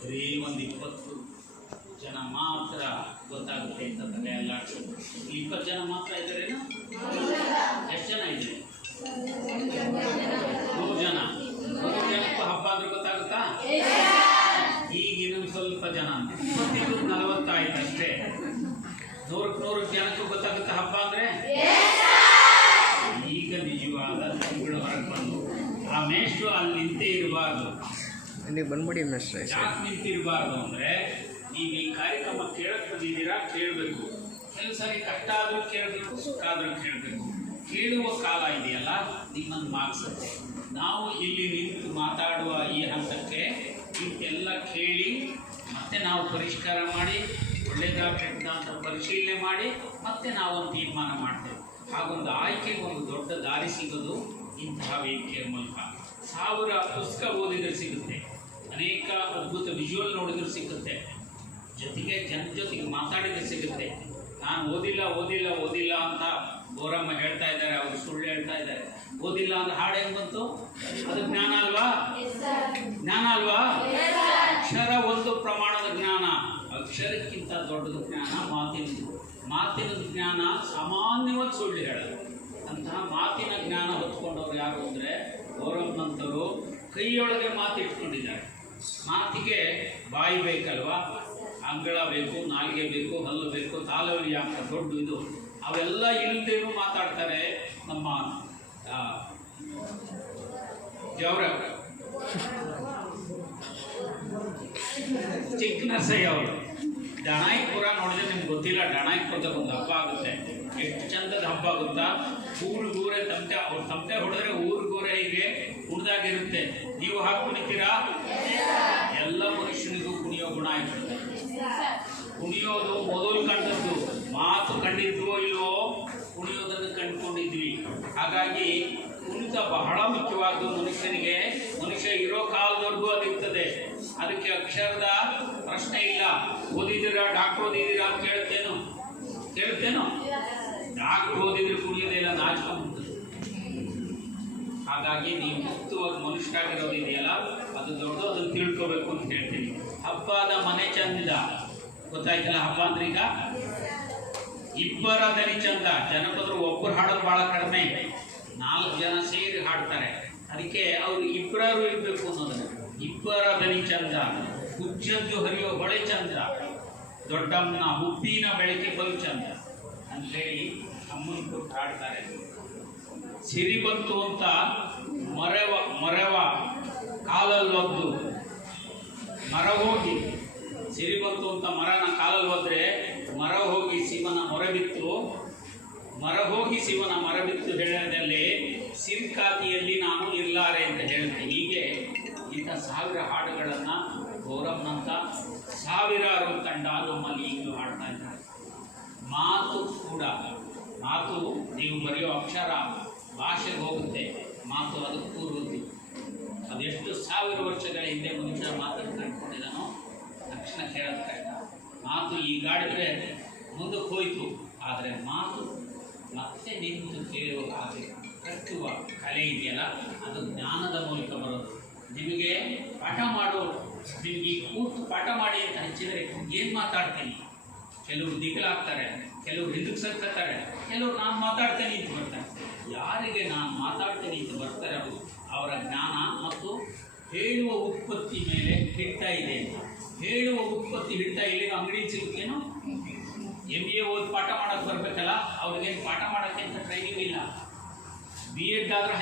ಬರೀ ಒಂದು 20 ಜನ ಮಾತ್ರ ಗೊತ್ತಾಗುತ್ತೆ ಅಂತಂದರೆ ಎಲ್ಲ 20 ಜನ ಮಾತ್ರ ಇದ್ದಾರೇನು? ಎಷ್ಟು ಜನ ಇದೆ? 3 ಜನ. 3 ಜನಕ್ಕೂ ಹಬ್ಬ ಅಂದ್ರೆ ಗೊತ್ತಾಗುತ್ತಾ? ಈಗ ಇನ್ನೊಂದು ಸ್ವಲ್ಪ ಜನ 40 ಆಯ್ತು ಅಷ್ಟೇ. 100 ಜನಕ್ಕೂ ಗೊತ್ತಾಗುತ್ತೆ ಹಬ್ಬ ಅಂದ್ರೆ. ಈಗ ನಿಜವಾದ ತಿಂಗಳು ಹೊರಗೆ ಬಂದು ಆ ಮೇಷ್ಟ್ರು ಅಲ್ಲಿ ನಿಂತೇ ಇರಬಾರ್ದು. ಬಂದ್ಬಿಡಿ ಮೇಷ್ಟ್ರೆ. ಯಾಕೆ ನಿಂತಿರಬಾರ್ದು ಅಂದರೆ ನೀವು ಈ ಕಾರ್ಯಕ್ರಮ ಕೇಳಕ್ಕೆ ಬಂದಿದ್ದೀರಾ, ಕೇಳಬೇಕು. ಕೆಲವು ಸಾರಿ ಕಷ್ಟ ಆದರೂ ಕೇಳಬೇಕು, ಸುಖ ಆದರೂ ಕೇಳಬೇಕು. ಕೇಳುವ ಕಾಲ ಇದೆಯಲ್ಲ ನಿಮ್ಮನ್ನು ಮಾರ್ಕ್ಸುತ್ತೆ. ನಾವು ಇಲ್ಲಿ ನಿಂತು ಮಾತಾಡುವ ಈ ಹಂತಕ್ಕೆ ಇಂತೆಲ್ಲ ಕೇಳಿ ಮತ್ತೆ ನಾವು ಪರಿಷ್ಕಾರ ಮಾಡಿ ಒಳ್ಳೆಯದಾ ಕೆಟ್ಟದಾ ಅಂತ ಪರಿಶೀಲನೆ ಮಾಡಿ ಮತ್ತೆ ನಾವೊಂದು ತೀರ್ಮಾನ ಮಾಡ್ತೇವೆ. ಹಾಗೊಂದು ಆಯ್ಕೆಗೆ ಒಂದು ದೊಡ್ಡ ದಾರಿ ಸಿಗೋದು ಇಂತಹ ವೇದಿಕೆಯ ಮೂಲಕ. 1000 ಪುಸ್ತಕ ಓದಿದ್ರೆ ಸಿಗುತ್ತೆ, ಅನೇಕ ಅದ್ಭುತ ವಿಜುವಲ್ ನೋಡಿದ್ರು ಸಿಗುತ್ತೆ, ಜೊತೆಗೆ ಜೊತೆಗೆ ಮಾತಾಡಿದ್ರೆ ಸಿಗುತ್ತೆ. ನಾನು ಓದಿಲ್ಲ ಅಂತ ಗೋರಮ್ಮ ಹೇಳ್ತಾ ಇದ್ದಾರೆ, ಅವರು ಸುಳ್ಳು ಹೇಳ್ತಾ ಇದ್ದಾರೆ. ಓದಿಲ್ಲ ಅಂದ್ರೆ ಹಾಡು ಹೆಂಗೆ ಬಂತು? ಅದು ಜ್ಞಾನ ಅಲ್ವಾ? ಜ್ಞಾನ ಅಲ್ವಾ? ಅಕ್ಷರ ಒಂದು ಪ್ರಮಾಣದ ಜ್ಞಾನ, ಅಕ್ಷರಕ್ಕಿಂತ ದೊಡ್ಡದು ಜ್ಞಾನ ಮಾತಿನ ಜ್ಞಾನ ಸಾಮಾನ್ಯವಾಗಿ ಸುಳ್ಳು ಹೇಳೋದು. ಅಂತಹ ಮಾತಿನ ಜ್ಞಾನ ಹೊತ್ಕೊಂಡವ್ರು ಯಾರು ಅಂದರೆ ಗೌರಮ್ಮಂತವರು ಕೈಯೊಳಗೆ ಮಾತಿಟ್ಕೊಂಡಿದ್ದಾರೆ. ಮಾತಿಗೆ ಬಾಯಿ ಬೇಕಲ್ವಾ, ಅಂಗಳ ಬೇಕು, ನಾಲಿಗೆ ಬೇಕು, ಹಲ್ಲು ಬೇಕು, ತಾಲವಲಿ ಅಂತ ದೊಡ್ಡ ಇದು ಅವೆಲ್ಲ ಇಲ್ಲದೇನು ಮಾತಾಡ್ತಾರೆ. ನಮ್ಮ ಜವರ ಚಿಕ್ಕನರಸಯ್ಯ ಅವರು ಡಾಣಾಯಿಪುರ ನೋಡಿದ್ರೆ ನಿಮ್ಗೆ ಗೊತ್ತಿಲ್ಲ. ಡಾಣಾಯಿಪುರದಾಗ ಒಂದು ಹಬ್ಬ ಆಗುತ್ತೆ, ಎಷ್ಟು ಚಂದದ ಹಬ್ಬ ಆಗುತ್ತಾ. ಊರಿಗೂರೇ ತಮಟೆ, ಅವ್ರು ತಮಟೆ ಹೊಡೆದ್ರೆ ಊರಿಗೂರೇ ಹೀಗೆ ಕುಣಿದಾಗಿರುತ್ತೆ. ನೀವು ಹಾಕಿ ಕುಣಿತೀರಾ? ಎಲ್ಲ ಮನುಷ್ಯನಿಗೂ ಕುಣಿಯೋ ಗುಣ ಆಗಿರುತ್ತೆ. ಕುಣಿಯೋದು ಮೊದಲು ಕಂಡದ್ದು, ಮಾತು ಕಂಡಿದ್ವೋ ಇಲ್ವೋ, ಕುಣಿಯೋದನ್ನು ಕಂಡುಕೊಂಡಿದ್ವಿ. ಹಾಗಾಗಿ ಕುಣಿತ ಬಹಳ ಮುಖ್ಯವಾದ್ದು ಮನುಷ್ಯನಿಗೆ. ಮನುಷ್ಯ ಇರೋ ಕಾಲದವರೆಗೂ ಅದಿರ್ತದೆ. ಅದಕ್ಕೆ ಅಕ್ಷರದ ಪ್ರಶ್ನೆ ಇಲ್ಲ. ಓದಿದ್ದೀರಾ, ಡಾಕ್ಟರ್ ಓದಿದ್ದೀರಾ ಅಂತ ಕೇಳುತ್ತೇನೋ? ಡಾಕ್ಟರ್ ಓದಿದ್ರೆ ಕುಣಿಯೋದಿಲ್ಲ, ನಾಚ್ಕೊಂಡ್ಬಿಡ್ತದೆ. ಹಾಗಾಗಿ ನೀವು ಮುಕ್ತವಾಗಿ ಮನುಷ್ಯರಾಗಿರೋದಿದೆಯಲ್ಲ ಅದು ದೊಡ್ಡ, ಅದನ್ನು ತಿಳ್ಕೋಬೇಕು ಅಂತ ಹೇಳ್ತೀನಿ. ಹಬ್ಬದ ಮನೆ ಚಂದ ಗೊತ್ತಾಯ್ತಲ್ಲ. ಹಬ್ಬ ಅಂದ್ರೆ ಈಗ ಇಬ್ಬರ ದನಿ ಚಂದ. ಜನಪದರು ಒಬ್ಬರು ಹಾಡೋದು ಭಾಳ ಕಡಿಮೆ, 4 ಜನ ಸೇರಿ ಹಾಡ್ತಾರೆ. ಅದಕ್ಕೆ ಅವ್ರು ಇಬ್ಬರು ಇರಬೇಕು ಅನ್ನೋದನ್ನ. ಇಬ್ಬರ ದನಿ ಚಂದ, ಹುಜ್ಜದ್ದು ಹರಿಯೋ ಹೊಳೆ ಚಂದ, ದೊಡ್ಡಮ್ಮನ ಹುಬ್ಬಿನ ಬೆಳಕೆ ಬಲು ಚಂದ ಅಂಥೇಳಿ ಅಮ್ಮನ ಕೊಟ್ಟು ಹಾಡ್ತಾರೆ. ಸಿರಿ ಬಂತು ಅಂತ ಮರವ ಕಾಲಲ್ಲೊದ್ದು ಮರ ಹೋಗಿ, ಸಿರಿ ಬಂತು ಅಂತ ಮರನ ಕಾಲಲ್ಲಿ ಹೋದ್ರೆ ಮರ ಹೋಗಿ ಶಿವನ ಮೊರೆ ಬಿತ್ತು ಹೇಳೋದಲ್ಲಿ ಸಿರಿಕಾತಿಯಲ್ಲಿ ನಾನು ಇರ್ಲಾರೆ ಅಂತ ಹೇಳ್ತೇನೆ. ಹೀಗೆ ಇಂಥ 1000 ಹಾಡುಗಳನ್ನು ಗೌರಮ್ಮನಂತ ಸಾವಿರಾರು ತಂಡ ನಮ್ಮಲ್ಲಿ ಈಗಲೂ ಹಾಡ್ತಾ ಇದ್ದಾರೆ. ಮಾತು ನೀವು ಬರೆಯೋ ಅಕ್ಷರ ಭಾಷೆಗೆ ಹೋಗುತ್ತೆ, ಮಾತು ಅದಕ್ಕೆ ಪೂರ್ವದ್ದು. ಅದೆಷ್ಟು 1000 ವರ್ಷಗಳ ಹಿಂದೆ ಮನುಷ್ಯ ಮಾತನ್ನು ಕಂಡುಕೊಂಡಿದ್ದಾನೋ ತಕ್ಷಣ ಕೇಳೋದಕ್ಕೆ ಮಾತು ಈಗಾಡಿದ್ರೆ ಮುಂದಕ್ಕೆ ಹೋಯಿತು. ಆದರೆ ಮಾತು ಮತ್ತೆ ನಿಂತು ಕೇಳುವ ಕಟ್ಟುವ ಕಲೆ ಇದೆಯಲ್ಲ, ಅದು ಜ್ಞಾನದ ಮೂಲಕ ಬರೋದು. ನಿಮಗೆ ಪಾಠ ನಿಮಗೆ ಕೂತು ಪಾಠ ಮಾಡಿ ಅಂತ ಹಚ್ಚಿದರೆ ಏನು ಮಾತಾಡ್ತೀನಿ? ಕೆಲವರು ದಿಗಲಾಗ್ತಾರೆ, ಕೆಲವರು ಹಿಂದಕ್ಕೆ ಸರ್ತಾರೆ, ಕೆಲವರು ನಾನು ಮಾತಾಡ್ತೇನೆ ಅಂತ ಬರ್ತಾರೆ. ಯಾರಿಗೆ ನಾನು ಮಾತಾಡ್ತೇನೆ ಅಂತ ಬರ್ತಾರೆ ಅವರ ಜ್ಞಾನ ಮತ್ತು ಹೇಳುವ ಉತ್ಪತ್ತಿ ಮೇಲೆ ಹಿಡ್ತ ಇದೆ ಅಂತ. ಹೇಳುವ ಉತ್ಪತ್ತಿ ಹಿಡ್ತ ಇಲ್ಲಿ ಅಂಗಡಿ ಸಿಗುತ್ತೇನೋ. MBA ಓದಿ ಪಾಠ ಮಾಡೋಕ್ಕೆ ಬರಬೇಕಲ್ಲ, ಅವ್ರಿಗೇನು ಪಾಠ ಮಾಡೋಕ್ಕೆ ಅಂತ ಟ್ರೈನಿಂಗ್ ಇಲ್ಲ. B.Ed ಆದರೆ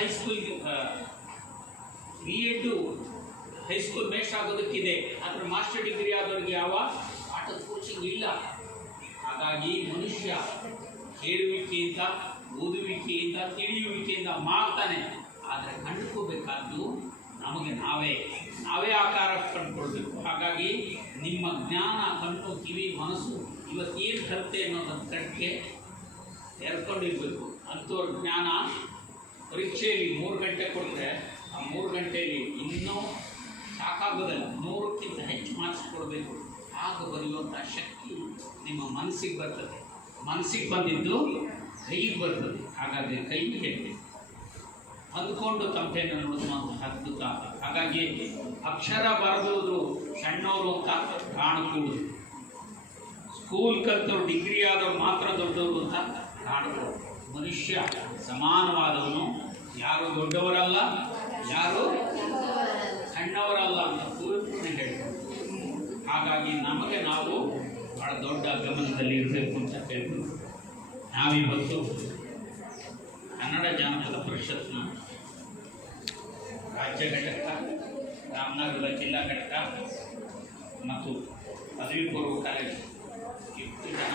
ಹೈಸ್ಕೂಲ್ ಮೇಷ್ಟ್ರ್ ಆಗೋದಕ್ಕಿದೆ, ಆದರೆ ಮಾಸ್ಟರ್ ಡಿಗ್ರಿ ಆದವ್ರಿಗೆ ಯಾವ ಪಾಠದ ಕೋಚಿಂಗ್ ಇಲ್ಲ. ಹಾಗಾಗಿ ಮನುಷ್ಯ ಹೇಳುವಿಕೆಯಿಂದ, ಓದುವಿಕೆಯಿಂದ, ತಿಳಿಯುವಿಕೆಯಿಂದ ಮಾಡ್ತಾನೆ. ಆದರೆ ಕಂಡುಕೋಬೇಕಾದ್ದು ನಮಗೆ ನಾವೇ ಆಕಾರ ಕಂಡುಕೊಳ್ಬೇಕು. ಹಾಗಾಗಿ ನಿಮ್ಮ ಜ್ಞಾನ, ಕಣ್ಣು, ಕಿವಿ, ಮನಸ್ಸು ಇವತ್ತೇನು ಕಲಿತೆ ಅನ್ನೋದನ್ನು ಕಟ್ಟಿಗೆ ತೆರ್ಕೊಂಡಿರ್ಬೇಕು. ಅಂಥವ್ರ ಜ್ಞಾನ ಪರೀಕ್ಷೆಯಲ್ಲಿ 3 ಗಂಟೆ ಕೊಟ್ಟರೆ ಆ 3 ಗಂಟೆಯಲ್ಲಿ ಇನ್ನೂ ಸಾಕಾಗೋದಿಲ್ಲ, 100ಕ್ಕಿಂತ ಹೆಚ್ಚು ಮಾರ್ಕ್ಸ್ ಕೊಡಬೇಕು. ಆಗ ಬರೆಯುವಂಥ ಶಕ್ತಿ ನಿಮ್ಮ ಮನಸ್ಸಿಗೆ ಬರ್ತದೆ. ಮನಸ್ಸಿಗೆ ಬಂದಿದ್ದು ಕೈಗೆ ಬರ್ತದೆ. ಹಾಗಾಗಿ ಕೈಗೆ ಅಂದುಕೊಂಡು ತಮಟೆಯನ್ನು ನೋಡುವಂಥ ಅದ್ಭುತ ಹಾಗಾಗಿ ಅಕ್ಷರ ಬರೆದುವುದು ಸಣ್ಣವರು ಅಂತ ಕಾಣಕೂಡುದು, ಸ್ಕೂಲ್ ಕಲ್ತವ್ರು ಡಿಗ್ರಿ ಆದವ್ರು ಮಾತ್ರ ದೊಡ್ಡವರು ಅಂತ ಕಾಣಕೂಡುದು. ಮನುಷ್ಯ ಸಮಾನವಾದವನು, ಯಾರು ದೊಡ್ಡವರಲ್ಲ, ಯಾರು ಸಣ್ಣವರಲ್ಲ ಅಂತ ಪೂರ್ತಿ ಹೇಳ್ತಾರೆ. ಹಾಗಾಗಿ ನಮಗೆ ನಾವು ಬಹಳ ದೊಡ್ಡ ಗಮನದಲ್ಲಿ ಇರಬೇಕು ಅಂತ ಹೇಳ್ಬೋದು. ನಾವಿವತ್ತು ಕನ್ನಡ ಜಾನಪದ ಪರಿಷತ್ನ ರಾಜ್ಯ ಘಟಕ, ರಾಮನಗರದ ಜಿಲ್ಲಾ ಘಟಕ ಮತ್ತು ಪದವಿ ಪೂರ್ವ ಕಾಲೇಜು ಎಷ್ಟು ಜನ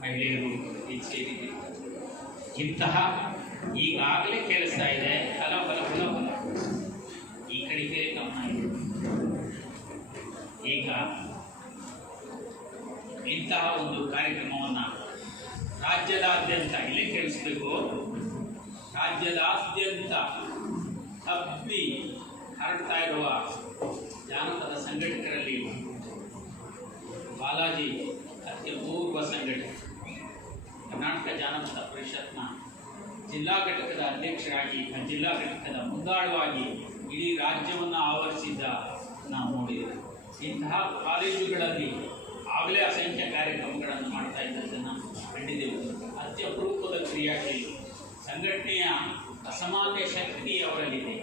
ಮಹಿಳೆಯರು ಇಲ್ಲಿ ಸೇರಿದೆ. ಇಂತಹ ಈಗಾಗಲೇ ಕೇಳಿಸ್ತಾ ಇದೆ ಫಲ ಈ ಕಡೆಗೆ ಗಮನ ಇದೆ. ಈಗ ಇಂತಹ ಒಂದು ಕಾರ್ಯಕ್ರಮವನ್ನು ರಾಜ್ಯದಾದ್ಯಂತ ಇಲ್ಲೇ ಕೇಳಿಸ್ಬೇಕು, ರಾಜ್ಯದಾದ್ಯಂತ ಹಬ್ಬಿ ಹರಡ್ತಾ ಇರುವ ಜಾನಪದ ಸಂಘಟಕರಲ್ಲಿ ಬಾಲಾಜಿ ಅತ್ಯಪೂರ್ವ ಸಂಘಟನೆ. ಕರ್ನಾಟಕ ಜಾನಪದ ಪರಿಷತ್ನ ಜಿಲ್ಲಾ ಘಟಕದ ಅಧ್ಯಕ್ಷರಾಗಿ, ಜಿಲ್ಲಾ ಘಟಕದ ಮುಂದಾಳುವಾಗಿ ಇಡೀ ರಾಜ್ಯವನ್ನು ಆವರಿಸಿದ್ದ ನಾವು ನೋಡಿದ್ದೇವೆ. ಇಂತಹ ಕಾಲೇಜುಗಳಲ್ಲಿ ಆಗಲೇ ಅಸಂಖ್ಯ ಕಾರ್ಯಕ್ರಮಗಳನ್ನು ಮಾಡ್ತಾ ಇದ್ದದ್ದನ್ನು ಕಂಡಿದ್ದೇವೆ. ಅತ್ಯಪರೂಪದ ಕ್ರಿಯಾಶೀಲಿ ಸಂಘಟನೆಯ ಅಸಾಮಾನ್ಯ ಶಕ್ತಿ ಅವರಲ್ಲಿದೆ.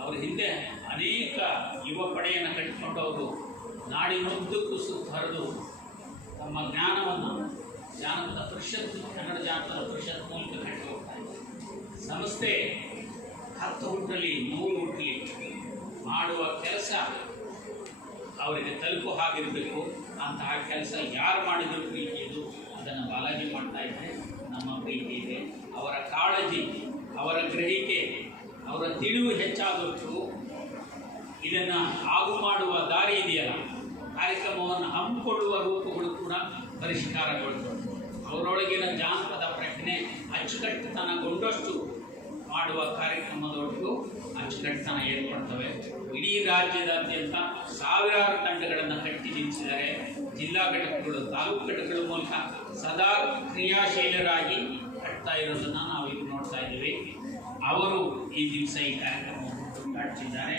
ಅವರ ಹಿಂದೆ ಅನೇಕ ಯುವ ಪಡೆಯನ್ನು ಕಟ್ಟಿಕೊಂಡು ಅವರು ನಾಡಿನುದ್ದಕ್ಕೂ ಸುತ್ತಹರಿದು ತಮ್ಮ ಜ್ಞಾನವನ್ನು ಜಾನಪದ ಪರಿಷತ್, ಕನ್ನಡ ಜಾನಪದ ಪರಿಷತ್ ಮೂಲಕ ಕಟ್ಟಿ ಹೋಗ್ತಾ ಇದೆ. ಸಂಸ್ಥೆ 10 ಹುಟ್ಟಲಿ 100 ಹುಟ್ಟಲಿ ಮಾಡುವ ಕೆಲಸ ಅವರಿಗೆ ತಲುಪು ಹಾಗಿರಬೇಕು. ಅಂತಹ ಕೆಲಸ ಯಾರು ಮಾಡಿದರೂ ಪ್ರೀತಿ ಇದು, ಅದನ್ನು ಬಾಲಾಜಿ ಮಾಡ್ತಾ ಇದ್ದರೆ ನಮ್ಮ ಪ್ರೀತಿ ಇದೆ. ಅವರ ಕಾಳಜಿ, ಅವರ ಗ್ರಹಿಕೆ, ಅವರ ತಿಳಿವು ಹೆಚ್ಚಾದಷ್ಟು ಇದನ್ನು ಆಗು ಮಾಡುವ ದಾರಿ ಇದೆಯಲ್ಲ, ಕಾರ್ಯಕ್ರಮವನ್ನು ಹಮ್ಮಿಕೊಳ್ಳುವ ರೂಪಗಳು ಕೂಡ ಪರಿಷ್ಕಾರಗೊಳ್ತವೆ. ಅವರೊಳಗಿನ ಜಾನಪದ ಪ್ರಜ್ಞೆ ಅಚ್ಚುಕಟ್ಟುತನಗೊಂಡಷ್ಟು ಮಾಡುವ ಕಾರ್ಯಕ್ರಮದೊಟ್ಟು ಅಚ್ಚುಕಟ್ಟುತನ ಏರ್ಪಡ್ತವೆ. ಇಡೀ ರಾಜ್ಯದಾದ್ಯಂತ ಸಾವಿರಾರು ತಂಡಗಳನ್ನು ಕಟ್ಟಿ ನಿಲ್ಲಿಸಿದರೆ ಜಿಲ್ಲಾ ಘಟಕಗಳು, ತಾಲೂಕು ಘಟಕಗಳ ಮೂಲಕ ಸದಾ ಕ್ರಿಯಾಶೀಲರಾಗಿ ಕಟ್ತಾ ಇರೋದನ್ನು ನಾವು ಈಗ ನೋಡ್ತಾ ಇದ್ದೀವಿ. ಅವರು ಈ ದಿವಸ ಈ ಕಾರ್ಯಕ್ರಮವನ್ನು ಉದ್ಘಾಟಿಸಿದ್ದಾರೆ.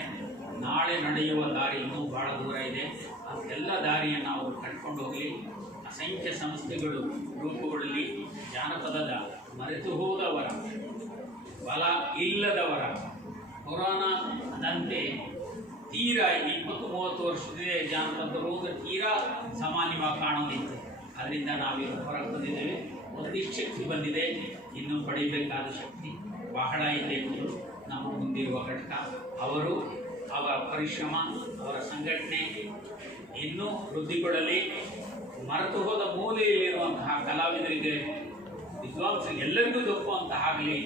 ನಾಳೆ ನಡೆಯುವ ದಾರಿ ಇನ್ನೂ ಭಾಳ ದೂರ ಇದೆ. ಅದೆಲ್ಲ ದಾರಿಯನ್ನು ಅವರು ಕಟ್ಕೊಂಡು ಹೋಗಲಿ. ಅಸಂಖ್ಯ ಸಂಸ್ಥೆಗಳು ರೂಪುಗಳಲ್ಲಿ ಜಾನಪದದ ಮರೆತು ಹೋದವರ, ಬಲ ಇಲ್ಲದವರ, ಕೊರೋನಾದಂತೆ ತೀರಾ 20-30 ವರ್ಷದ ಜಾನಪದ ರೋಗ ತೀರಾ ಸಾಮಾನ್ಯವಾಗಿ ಕಾಣೋದಿತ್ತು. ಅದರಿಂದ ನಾವೀಗ ಹೊರಗೆ ಬಂದಿದ್ದೇವೆ. ಒಂದಿಷ್ಟು ಶಕ್ತಿ ಬಂದಿದೆ, ಇನ್ನೂ ಪಡೆಯಬೇಕಾದ ಶಕ್ತಿ ಬಹಳ ಇದೆ ಎಂದು ನಮ್ಮ ಮುಂದಿರುವ ಘಟಕ. ಅವರು, ಅವರ ಪರಿಶ್ರಮ, ಅವರ ಸಂಘಟನೆ ಇನ್ನೂ ವೃದ್ಧಿಗೊಳ್ಳಲಿ. ಮರೆತು ಹೋದ ಮೂಲೆಯಲ್ಲಿರುವಂತಹ ಕಲಾವಿದರಿಗೆ, ವಿದ್ವಾಂಸರಿಗೆ ಎಲ್ಲರಿಗೂ ದೊಪ್ಪುವಂತಹ ಆಗಲಿ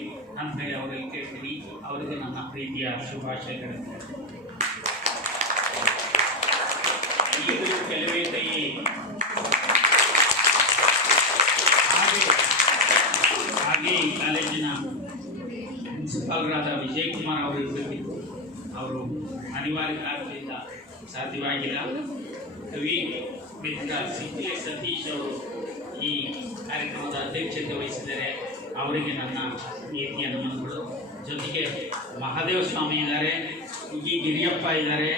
ಅಂತ ಹೇಳಿ ಅವರಲ್ಲಿ ಕೇಳ್ತೀನಿ. ಅವರಿಗೆ ನನ್ನ ಪ್ರೀತಿಯ ಶುಭಾಶಯಗಳನ್ನು. ಈಗಲೂ ಕೆಲವೇ ಕೈ ಹಾಗೆ ಈ ಕಾಲೇಜಿನ ಪ್ರಿನ್ಸಿಪಾಲರಾದ ವಿಜಯ್ ಕುಮಾರ್ ಅವರು ಇರಬೇಕಿತ್ತು. ಅವರು ಅನಿವಾರ್ಯ ಕಾರಣದಿಂದ ಸಾಧ್ಯವಾಗಿಲ್ಲ. ಕವಿ ಮಿತ್ರ ಸಿ.ಕೆ. ಸತೀಶ್ ಅವರು ಈ ಕಾರ್ಯಕ್ರಮದ ಅಧ್ಯಕ್ಷತೆ ವಹಿಸಿದ್ದಾರೆ. ಅವರಿಗೆ ನನ್ನ ಪ್ರೀತಿಯ ನಮನಗಳು. ಜೊತೆಗೆ ಮಹಾದೇವ ಸ್ವಾಮಿ ಇದ್ದಾರೆ, ಉಗಿ ಗಿರಿಯಪ್ಪ ಇದ್ದಾರೆ,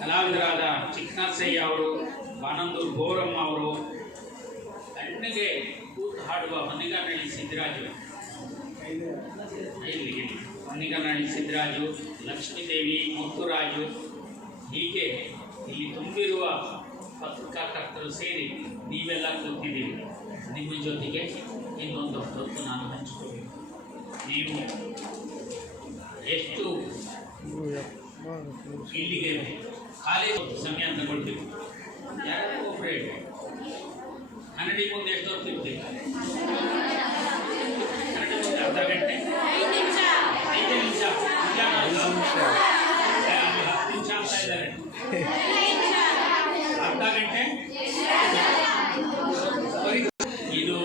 ಕಲಾವಿದರಾದ ಚಿಕ್ಕನರಸಯ್ಯ ಅವರು, ಬಾನಂದೂರು ಬೋರಮ್ಮ ಅವರು, ತಣ್ಣಗೆ ಕೂತು ಹಾಡುವ ಹೊನ್ನಿಗನಹಳ್ಳಿ ಸಿದ್ದರಾಜು, ಹೊನ್ನಿಗನಹಳ್ಳಿ ಸಿದ್ದರಾಜು, ಲಕ್ಷ್ಮೀದೇವಿ, ಮುತ್ತುರಾಜು, ಹೀಗೆ ಇಲ್ಲಿ ತುಂಬಿರುವ ಪತ್ರಕರ್ತರು ಸೇರಿ ನೀವೆಲ್ಲ ಕೂತಿದ್ದೀರಿ. ನಿಮ್ಮ ಜೊತೆಗೆ ಇನ್ನೊಂದು ಹೊತ್ತು ನಾನು ಹಂಚಿಕೊಳ್ಬೇಕು. ನೀವು ಎಷ್ಟು ಇಲ್ಲಿಗೆ ಕಾಲೇಜ್ ಸಮಯ ತಗೊಳ್ತೀವಿ, ಯಾರು ಒಬ್ಬರು ಹೇಳಿ. ಕನ್ನಡಿ ಮುಂದೆ ಎಷ್ಟು ಹೊತ್ತು ಇರ್ತೀವಿ? ಕನ್ನಡಿ ಮುಂದೆ ಅರ್ಧ ಗಂಟೆ, 5 ನಿಮಿಷ, 10 ನಿಮಿಷ ಅಂತ ಇದ್ದಾರೆ. ಅರ್ಧ ಗಂಟೆ ಇದು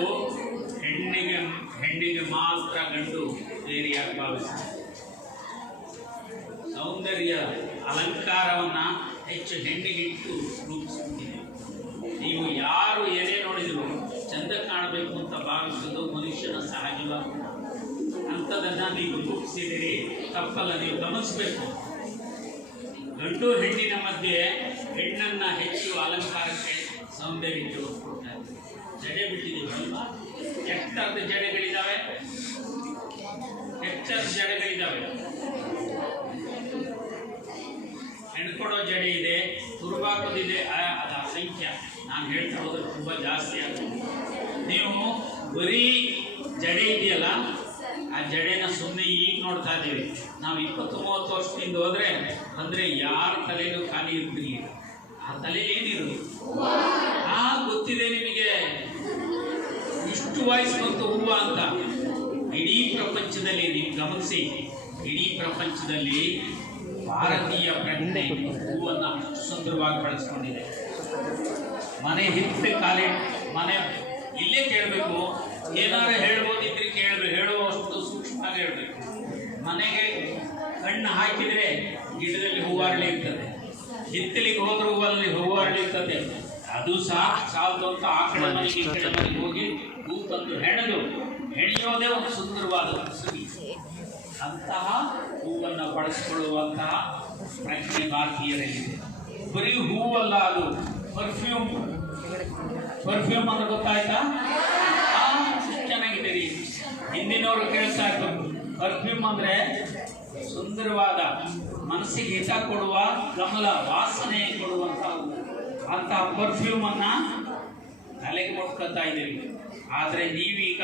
ಹೆಣ್ಣಿಗೆ ಮಾತ್ರ ಗಂಡು ಬೇರೆಯಾಗಿ ಭಾವಿಸ್ತಾರೆ. ಸೌಂದರ್ಯ ಅಲಂಕಾರವನ್ನು ಹೆಚ್ಚು ಹೆಣ್ಣಿಗಿಟ್ಟು ರೂಪಿಸುತ್ತೀವಿ. ನೀವು ಯಾರು ಏನೇ ನೋಡಿದ್ರು ಚಂದ ಕಾಣಬೇಕು ಅಂತ ಭಾವಿಸೋದು ಮನುಷ್ಯನ ಸಹಜವಾಗಿ. ಅಂಥದನ್ನು ನೀವು ರೂಪಿಸಿದಿರಿ, ತಪ್ಪಲ್ಲ. ನೀವು ಗಮನಿಸಬೇಕು. ಗಂಡು ಹೆಣ್ಣಿನ ಮಧ್ಯೆ ಹೆಣ್ಣನ್ನ ಹೆಚ್ಚು ಅಲಂಕಾರಕ್ಕೆ ಸೌಂದರ್ಯಕ್ಕೆ ಒತ್ತು ಕೊಡ್ತಾ ಇದ್ದಾರೆ. ಜಡೆ ಬಿಟ್ಟಿದ್ದೀವಲ್ವಾ, ಎಷ್ಟರದ ಜಡೆಗಳಿದ್ದಾವೆ, ಹೆಚ್ಚದ ಜಡೆಗಳಿದ್ದಾವೆ. ಹೆಣ್ಕೊಡೋ ಜಡೆ ಇದೆ, ತುರುಬಾಕೋದಿದೆ, ಅದು ಅಸಂಖ್ಯ. ನಾನು ಹೇಳ್ತಾ ಹೋದ್ರೆ ತುಂಬ ಜಾಸ್ತಿ ಆಗ್ತದೆ. ನೀವು ಬರೀ ಜಡೆ ಇದೆಯಲ್ಲ, ಆ ಜಡೆನ ಸುಮ್ಮನೆ ಈಗ ನೋಡ್ತಾ ಇದ್ದೀವಿ. ನಾವು 20-30 ವರ್ಷದಿಂದ ಹೋದ್ರೆ ಅಂದರೆ ಯಾರ ತಲೆಯೂ ಖಾಲಿ ಇರ್ತಿರ್ಲಿಲ್ಲ. ಆ ತಲೆಯಲ್ಲಿ ಏನಿರೋದು ಗೊತ್ತಿದೆ ನಿಮಗೆ. ಇಷ್ಟು ವಾಯ್ಸ್ ಬಂತು ಹೂವು ಅಂತ. ಇಡೀ ಪ್ರಪಂಚದಲ್ಲಿ ನೀವು ಗಮನಿಸಿ, ಇಡೀ ಪ್ರಪಂಚದಲ್ಲಿ ಭಾರತೀಯ ಪ್ರಜ್ಞೆ ಹೂವನ್ನು ಅಷ್ಟು ಸುಂದರವಾಗಿ ಬಳಸ್ಕೊಂಡಿದೆ. ಮನೆ ಹಿಟ್ಟು ಕಾಲಿ ಮನೆ ಇಲ್ಲೇ ಕೇಳಬೇಕು. ಏನಾರು ಹೇಳ್ಬೋದಿದ್ರೆ ಹೇಳುವಷ್ಟು ಸೂಕ್ಷ್ಮವಾಗಿ ಹೇಳಬೇಕು. ಮನೆಗೆ ಕಣ್ಣು ಹಾಕಿದರೆ ಗಿಡದಲ್ಲಿ ಹೂವಾರಳಿ ಇರ್ತದೆ, ಹಿತ್ತಲಿಗೆ ಹೋದ್ರೆ ಹೂವಾರಳಿ ಇರ್ತದೆ. ಅದು ಸಾಲದು ಅಂತ ಆ ಕಡೆ ಮನೆಗೆ ಈ ಕಡೆ ಮನೆಗೆ ಹೋಗಿ ಹೂ ತಂದು ಹೆಣೆಯೋದೇ ಒಂದು ಸುಂದರವಾದ ಸುಗಿ. ಅಂತಹ ಹೂವನ್ನು ಬಳಸಿಕೊಳ್ಳುವಂತಹ ಪ್ರಜ್ಞೆ ಭಾರತೀಯರಲ್ಲಿದೆ. ಬರೀ ಹೂವಲ್ಲ, ಅದು ಪರ್ಫ್ಯೂಮ್ ಅಂದ್ರೆ ಗೊತ್ತಾಯ್ತಾ? ಚೆನ್ನಾಗಿದೆ ರೀ. ಹಿಂದಿನವರು ಕೇಳ್ತಾ ಇರ್ಬೇಕು, ಪರ್ಫ್ಯೂಮ್ ಅಂದರೆ ಸುಂದರವಾದ ಮನಸ್ಸಿಗೆ ಹಿತ ಕೊಡುವ ಕಮಲ ವಾಸನೆ ಕೊಡುವಂಥ ಅಂತಹ ಪರ್ಫ್ಯೂಮನ್ನು ತಲೆಗೆ ಮುಟ್ಕೊತಾ ಇದ್ದೀವಿ. ಆದರೆ ನೀವೀಗ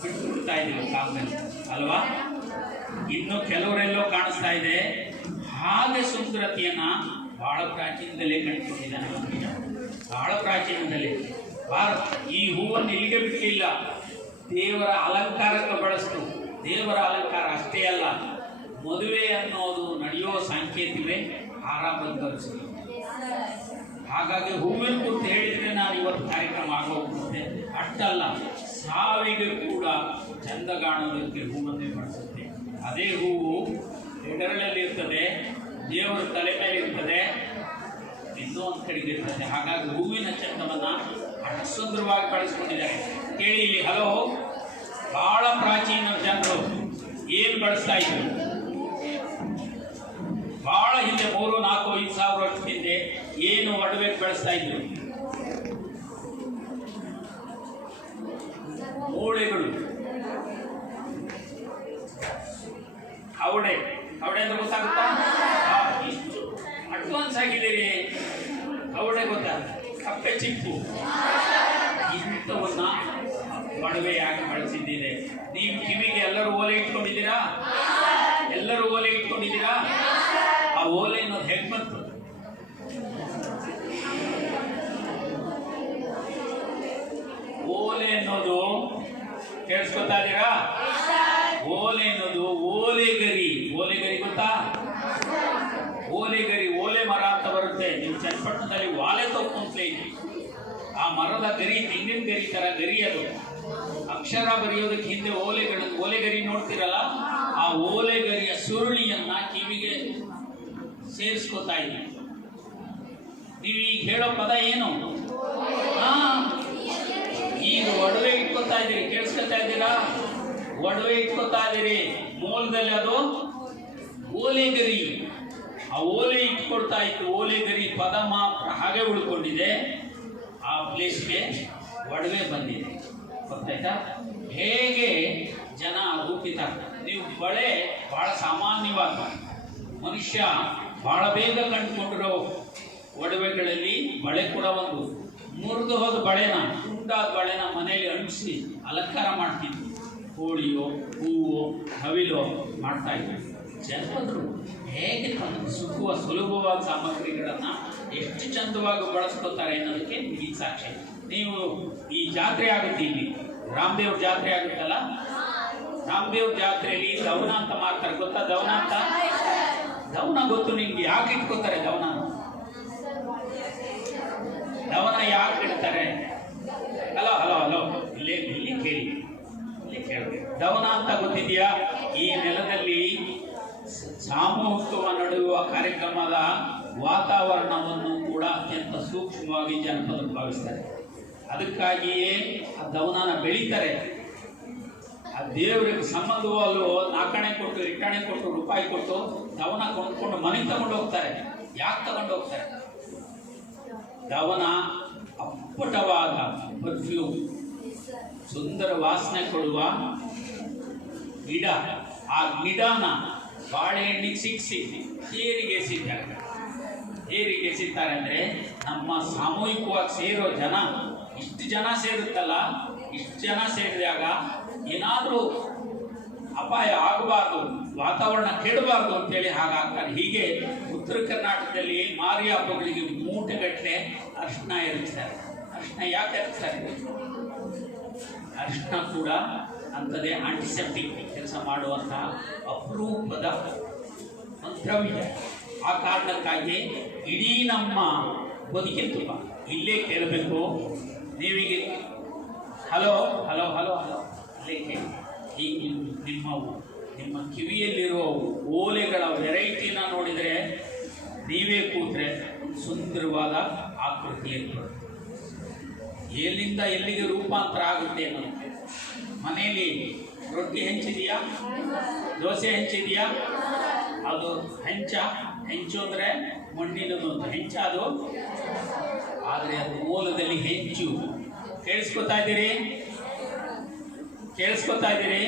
ಬಿಟ್ಬಿಡ್ತಾ ಇದ್ದೀವಿ ಕಾಲದಲ್ಲಿ ಅಲ್ವಾ? ಇನ್ನು ಕೆಲವರೆಲ್ಲೋ ಕಾಣಿಸ್ತಾ ಇದೆ. ಹಾಗೆ ಸುಂದರತೆಯನ್ನು ಬಹಳ ಪ್ರಾಚೀನದಲ್ಲೇ ಕಂಡುಕೊಂಡಿದ್ದಾನೆ. ಬಹಳ ಪ್ರಾಚೀನದಲ್ಲೇ ಈ ಹೂವನ್ನು ಇಲ್ಲಿಗೆ ಬಿಡಲಿಲ್ಲ, ದೇವರ ಅಲಂಕಾರಕ್ಕೆ ಬಳಸ್ತು. ದೇವರ ಅಲಂಕಾರ ಅಷ್ಟೇ ಅಲ್ಲ, ಮದುವೆ ಅನ್ನೋದು ನಡೆಯೋ ಸಾಂಕೇತಿಕವೇ ಆರಾಮದಲ್ಲಿ. ಹಾಗಾಗಿ ಹೂವಿನ ಕುರಿತು ಹೇಳಿದರೆ ನಾನು ಇವತ್ತು ಕಾರ್ಯಕ್ರಮ ಆಗೋಗುತ್ತೆ. ಅಷ್ಟಲ್ಲ, ಸಾವಿಗೆ ಕೂಡ ಚಂದ ಕಾಣೋದಕ್ಕೆ ಹೂವನ್ನೇ ಬಳಸುತ್ತೆ. ಅದೇ ಹೂವು ಎಡರಳಲ್ಲಿ ಇರ್ತದೆ, ದೇವರ ತಲೆ ಮೇಲೆ ಇರ್ತದೆ, ಇನ್ನೂ ಒಂದು ಕಡೆಗೆ ಇರ್ತದೆ. ಹಾಗಾಗಿ ಹೂವಿನ ಚಂದವನ್ನು ಅಷ್ಟು ಸುಂದರವಾಗಿ ಬಳಸ್ಕೊಂಡಿದ್ದಾರೆ. ಕೇಳಿ ಇಲ್ಲಿ, ಹಲೋ, ಬಹಳ ಪ್ರಾಚೀನ ಜನರು ಏನು ಬಳಸ್ತಾ ಇದ್ರು? ಬಹಳ ಹಿಂದೆ 3, 4, 5 ಸಾವಿರ ವರ್ಷ ಹಿಂದೆ ಏನು ಒಡವೆ ಬಳಸ್ತಾ ಇದ್ರು? ಮೂಳೆಗಳು. ಅವಡೆ ಅಂದ್ರೆ ಗೊತ್ತಾಗುತ್ತಾ? ಇಷ್ಟು ಅಡ್ವಾನ್ಸ್ ಆಗಿದ್ದೀರಿ. ಅವಡೆ ಗೊತ್ತಾ? ಕಪ್ಪೆ ಚಿಪ್ಪು, ಇಂಥವನ್ನ ಒಡವೆಯಾಗಿ ಬಳಸಿದ್ದೀರಿ. ನೀವು ಕಿವಿಗೆ ಎಲ್ಲರೂ ಓಲೆ ಇಟ್ಕೊಂಡಿದ್ದೀರಾ? ಎಲ್ಲರೂ ಓಲೆ ಇಟ್ಕೊಂಡಿದ್ದೀರಾ? ಆ ಓಲೆ ಅನ್ನೋದು ಹೇಗೆ ಬಂತು? ಓಲೆ ಅನ್ನೋದು ಕೇಳಿಸ್ಕೊತಾ ಇದ್ದೀರಾ? ಓಲೆ ಅನ್ನೋದು ಓಲೆಗರಿ. ಓಲೆಗರಿ ಗೊತ್ತಾ? ಓಲೆಗರಿ, ಓಲೆ ಮರ ಅಂತ ಬರುತ್ತೆ. ನೀವು ಚನ್ನಪಟ್ಟಣದಲ್ಲಿ ವಾಲೆ ತೊಪ್ಪು ಅಂತ ಇದೆ. ಆ ಮರದ ಗರಿ, ತೆಂಗಿನ ಗರಿ ತರ ಗರಿ. ಅದು ಅಕ್ಷರ ಬರೆಯೋದಕ್ಕೆ ಹಿಂದೆ ಓಲೆಗರಿ ನೋಡ್ತಿರಲ್ಲ, ಆ ಓಲೆಗರಿಯ ಸುರುಳಿಯನ್ನ ಕಿವಿಗೆ ಸೇರಿಸ್ಕೊತಾ ಇದ್ದೀವಿ. ನೀವು ಈಗ ಹೇಳೋ ಪದ ಏನು? ಈಗ ಒಡವೆ ಇಟ್ಕೊತಾ ಇದ್ದೀರಿ, ಕೇಳಿಸ್ಕೊತಾ ಇದ್ದೀರಾ? ಒಡವೆ ಇಟ್ಕೊತಾ ಇದ್ದೀರಿ. ಮೂಲದಲ್ಲಿ ಅದು ಓಲೆಗರಿ. ಆ ಓಲೆ ಇಟ್ಕೊಳ್ತಾ ಇತ್ತು. ಓಲೆಗರಿ ಪದ ಮಾತ್ರ ಹಾಗೆ ಉಳ್ಕೊಂಡಿದೆ. ಆ ಪ್ಲೇಸ್ಗೆ ಒಡವೆ ಬಂದಿದೆ. ಗೊತ್ತಾಯ್ತಾ? ಹೇಗೆ ಜನ ರೂಪಿತ. ನೀವು ಬಳೆ ಬಹಳ ಸಾಮಾನ್ಯವಾದ ಮನುಷ್ಯ ಬಹಳ ಬೇಗ ಕಂಡುಕೊಂಡಿರೋ ಒಡವೆಗಳಲ್ಲಿ ಬಳೆ ಕೂಡ ಒಂದು. ಮುರಿದು ಹೋದ ಬಳೆನ, ತುಂಡಾದ ಬಳೆನ ಮನೆಯಲ್ಲಿ ಅಂಟಿಸಿ ಅಲಂಕಾರ ಮಾಡ್ತಿದ್ವಿ. ಕೋಳಿಯೋ, ಹೂವೋ, ನವಿಲೋ ಮಾಡ್ತಾ ಇದ್ವಿ. ಜನಪದರು ಹೇಗೆ ತಮ್ಮ ಸುಲಭವಾದ ಸಾಮಗ್ರಿಗಳನ್ನು ಎಷ್ಟು ಚಂದವಾಗಿ ಬಳಸ್ಕೊತಾರೆ ಅನ್ನೋದಕ್ಕೆ ಈ ಸಾಕ್ಷಿ. ನೀವು ಈ ಜಾತ್ರೆ ಆಗುತ್ತೆ, ಇಲ್ಲಿ ರಾಮದೇವ್ರ ಜಾತ್ರೆ ಆಗುತ್ತಲ್ಲ, ರಾಮದೇವ್ರ ಜಾತ್ರೆಯಲ್ಲಿ ದವನ ಅಂತ ಮಾಡ್ತಾರೆ. ಗೊತ್ತಾ ದವನ ಅಂತ? ದವನ ಗೊತ್ತು ನಿಮ್ಗೆ? ಯಾಕೆ ಇಟ್ಕೋತಾರೆ ದವನ? ದವನ ಯಾಕೆ ಇಡ್ತಾರೆ? ಹಲೋ ಹಲೋ ಹಲೋ, ಇಲ್ಲಿ ಕೇಳಿ. ದವನ ಅಂತ ಗೊತ್ತಿದೆಯಾ? ಈ ನೆಲದಲ್ಲಿ ಸಾಮೂಹಿಕವಾಗಿ ನಡೆಯುವ ಕಾರ್ಯಕ್ರಮದ ವಾತಾವರಣವನ್ನು ಕೂಡ ಅತ್ಯಂತ ಸೂಕ್ಷ್ಮವಾಗಿ ಜನಪದರು ಭಾವಿಸ್ತಾರೆ. ಅದಕ್ಕಾಗಿಯೇ ಆ ದವನನ ಬೆಳೀತಾರೆ. ಆ ದೇವರಿಗೆ ಸಂಬಂಧವಲ್ಲೂ ನಾಲ್ಕಣೆ ಕೊಟ್ಟು, ಇಟ್ಟಣೆ ಕೊಟ್ಟು, ರೂಪಾಯಿ ಕೊಟ್ಟು ದವನ ಕೊಂಡ್ಕೊಂಡು ಮನೆಗೆ ತಗೊಂಡು ಹೋಗ್ತಾರೆ. ಯಾಕೆ ತಗೊಂಡು ಹೋಗ್ತಾರೆ? ದವನ ಅಪ್ಪಟವಾದ ಪರ್ಫ್ಯೂಮ್, ಸುಂದರ ವಾಸನೆ ಕೊಡುವ ಗಿಡ. ಆ ಗಿಡನ ಬಾಳೆಹಣ್ಣಿಗೆ ಸಿಕ್ಕಿಸಿ ಹೇರಿಗೆ ಎಸಿತಾರೆ. ಹೇರಿಗೆ ಎಸಿತಾರೆ ಅಂದರೆ ನಮ್ಮ ಸಾಮೂಹಿಕವಾಗಿ ಸೇರೋ ಜನ, ಇಷ್ಟು ಜನ ಸೇರುತ್ತಲ್ಲ, ಇಷ್ಟು ಜನ ಸೇರಿದಾಗ ಏನಾದರೂ ಅಪಾಯ ಆಗಬಾರ್ದು, ವಾತಾವರಣ ಕೆಡಬಾರ್ದು ಅಂತೇಳಿ ಹಾಗಾಗ್ತಾರೆ. ಹೀಗೆ ಉತ್ತರ ಕರ್ನಾಟಕದಲ್ಲಿ ಮಾರಿ ಹಬ್ಬಗಳಿಗೆ ಮೂಟೆಗಟ್ಟಲೆ ಅರಿಶಿನ ಎರಚ್ತಾರೆ. ಅರಿಶಿನ ಯಾಕೆ ಎರಚ್ತಾರೆ? ಅರಿಶಿನ ಕೂಡ ಅಂಥದ್ದೇ ಆಂಟಿಸೆಪ್ಟಿಕ್ ಕೆಲಸ ಮಾಡುವಂತಹ ಅಪರೂಪದ ದ್ರವ್ಯ. ಆ ಕಾರಣಕ್ಕಾಗಿ ಇಡೀ ನಮ್ಮ ಬದುಕಿನ ತುಂಬ ಇಲ್ಲೇ ಕೇಳಬೇಕು. ನೀವೀಗ ಹಲೋ ಹಲೋ ಹಲೋ ಹಲೋ ಅಲ್ಲೇ ಕೇಳಿ. ಈಗ ನಿಮ್ಮ ಕಿವಿಯಲ್ಲಿರೋ ಓಲೆಗಳ ವೆರೈಟಿನ ನೋಡಿದರೆ ನೀವೇ ಕೂತ್ರೆ ಸುಂದರವಾದ ಆಕೃತಿಯಲ್ಲಿ ಎಲ್ಲಿಂದ ಎಲ್ಲಿಗೆ ರೂಪಾಂತರ ಆಗುತ್ತೆ ಅನ್ನೋದು. ಮನೆಯಲ್ಲಿ ರೊಟ್ಟಿ ಹೆಂಚಿದೆಯಾ? ದೋಸೆ ಹೆಂಚಿದೆಯಾ? ಅದು ಹೆಂಚು ಅಂದರೆ ಮಣ್ಣಿನದು ಅಂತ ಹೆಂಚ ಅದು. ಆದರೆ ಅದು ಮೂಲದಲ್ಲಿ ಹೆಂಚು. ಕೇಳಿಸ್ಕೊತಾ ಇದ್ದೀರಿ? ಕೇಳಿಸ್ಕೊತಾ ಇದ್ದೀರಿ?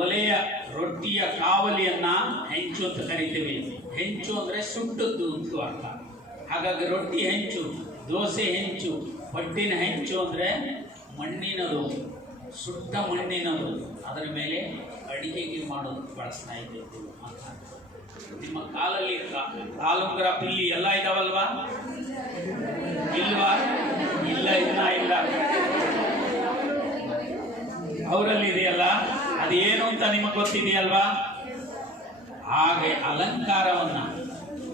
ಒಲೆಯ ರೊಟ್ಟಿಯ ಕಾವಲಿಯನ್ನ ಹೆಂಚು ಅಂತ ಕರಿತೀವಿ. ಹೆಂಚು ಅಂದರೆ ಸುಟ್ಟದ್ದು ಅಂತ ಅರ್ಥ. ಹಾಗಾಗಿ ರೊಟ್ಟಿ ಹೆಂಚು, ದೋಸೆ ಹೆಂಚು, ಪಡ್ಡಿನ ಹೆಂಚು ಅಂದರೆ ಮಣ್ಣಿನದು, ಸುಟ್ಟ ಮಣ್ಣಿನದು. ಅದರ ಮೇಲೆ ಅಡಿಗೆಗೆ ಮಾಡೋದು ಬಳಸ್ತಾ ಇದ್ದದ್ದು ಅಂತ. ನಿಮ್ಮ ಕಾಲಲ್ಲಿ ಕಾಲುಂಗರ, ಪಿಲ್ಲಿ ಎಲ್ಲ ಇದಾವಲ್ವಾ? ಇಲ್ವಾ? ಇಲ್ಲ, ಇಲ್ಲ. ಅವರಲ್ಲಿ ಇದೆಯಲ್ಲ, ಅದೇನು ಅಂತ ನಿಮಗೆ ಗೊತ್ತಿದೆಯಲ್ವಾ? ಹಾಗೆ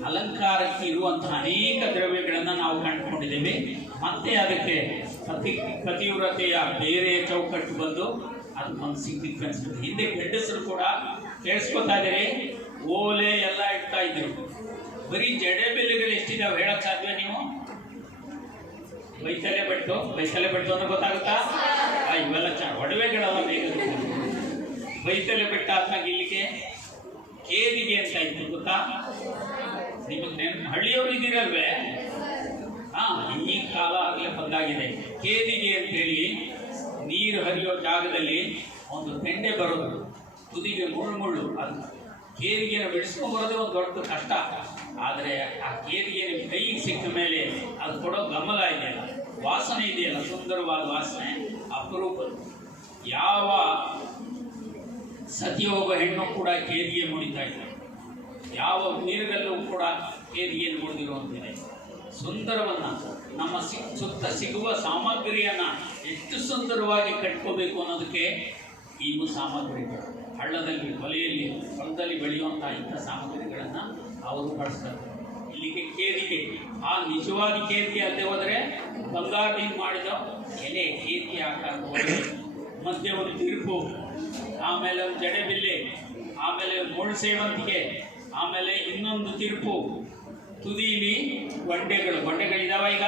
ಅಲಂಕಾರಕ್ಕೆ ಇರುವಂತಹ ಅನೇಕ ದ್ರವ್ಯಗಳನ್ನು ನಾವು ಕಂಡುಕೊಂಡಿದ್ದೇವೆ. ಮತ್ತೆ ಅದಕ್ಕೆ ಪತಿವ್ರತೆಯ ಬೇರೆ ಚೌಕಟ್ಟು ಬಂದು ಅದಕ್ಕೊಂದು ಸಿಗ್ನಿಫಿಕೆನ್ಸ್. ಹಿಂದೆ ಗಂಡಸರು ಕೂಡ ಕೇಳಿಸ್ಕೊತಾ ಇದ್ದೀರಿ, ಓಲೆ ಎಲ್ಲ ಇಡ್ತಾ ಇದ್ರು. ಬರೀ ಜಡೆ ಬೆಲೆಗಳು ಎಷ್ಟಿದಾವೆ ಹೇಳಕ್ ಸಾಧ್ಯ ನೀವು? ಬೈತಲೆ ಬೆಟ್ಟು ಅಂದ್ರೆ ಗೊತ್ತಾಗುತ್ತಾ? ಇವೆಲ್ಲ ಒಡವೆಗಳಲ್ಲ. ಬೇಗ ಬೈತಲೆ ಬೆಟ್ಟ ಆದ್ಮೇಲೆ ಇಲ್ಲಿಗೆ ಕೇದಿಗೆ ಅಂತ ಇತ್ತು, ಗೊತ್ತಾ? ನಿಮಗೆ ಹಳ್ಳಿಯವರು ಇದ್ದೀರಲ್ವೇ? ಈ ಕಾಲ ಆಗಲೇ ಬದಲಾಗಿದೆ. ಕೇದಿಗೆ ಅಂತೇಳಿ ನೀರು ಹರಿಯೋ ಜಾಗದಲ್ಲಿ ಒಂದು ತೆಂಡೆ ಬರೋದು, ತುದಿಗೆ ಮುಳ್ಳು. ಅದು ಕೇದಿಗೆನ ಬಿಡಿಸ್ಕೊಂಡು ಬರೋದೇ ಒಂದು ದೊಡ್ಡ ಕಷ್ಟ. ಆದರೆ ಆ ಕೇದಿಗೆ ನಿಮ್ಮ ಕೈಗೆ ಸಿಕ್ಕ ಮೇಲೆ ಅದು ಕೊಡೋ ಗಮಲ ಇದೆಯಲ್ಲ, ವಾಸನೆ ಇದೆಯಲ್ಲ, ಸುಂದರವಾದ ವಾಸನೆ, ಅಪರೂಪದ. ಯಾವ ಸತಿಯೋಗ ಹೆಣ್ಣು ಕೂಡ ಕೇದಿಗೆ ಮುಡಿತಾ ಇದ್ದಾರೆ. ಯಾವ ನೀರಿನಲ್ಲೂ ಕೂಡ ಕೇದಿಗೆಯನ್ನು ಮುಡಿದಿರುವಂತಿದೆ. ಸುಂದರವನ್ನ ನಮ್ಮ ಸುತ್ತ ಸಿಗುವ ಸಾಮಗ್ರಿಯನ್ನು ಎಷ್ಟು ಸುಂದರವಾಗಿ ಕಟ್ಕೋಬೇಕು ಅನ್ನೋದಕ್ಕೆ ಇವು ಸಾಮಗ್ರಿಗಳು. ಹಳ್ಳದಲ್ಲಿ, ಹೊಲದಲ್ಲಿ ಬೆಳೆಯುವಂತಹ ಇಂಥ ಸಾಮಗ್ರಿಗಳನ್ನು ಅವರು ಬಳಸ್ತಾರೆ. ಇಲ್ಲಿಗೆ ಕೇದಿಗೆ, ಆ ನಿಜವಾದ ಕೇದಿಗೆ ಅಲ್ಲದೆ ಹೋದರೆ ಬಂಗಾರದಿಂದ ಮಾಡಿದ ಎಲೆ ಕೇದಿಗೆ ಆಕಾರ, ಮಧ್ಯೆ ಒಂದು ತಿರುಪು, ಆಮೇಲೆ ಒಂದು ಜಡೆಬಿಲ್ಲೆ, ಆಮೇಲೆ ಮುಳ್ಳು ಸೇವಂತಿಗೆ, ಆಮೇಲೆ ಇನ್ನೊಂದು ತಿರುಪು, ತುದಿಲಿ ಬಂಡೆಗಳಿದಾವ. ಈಗ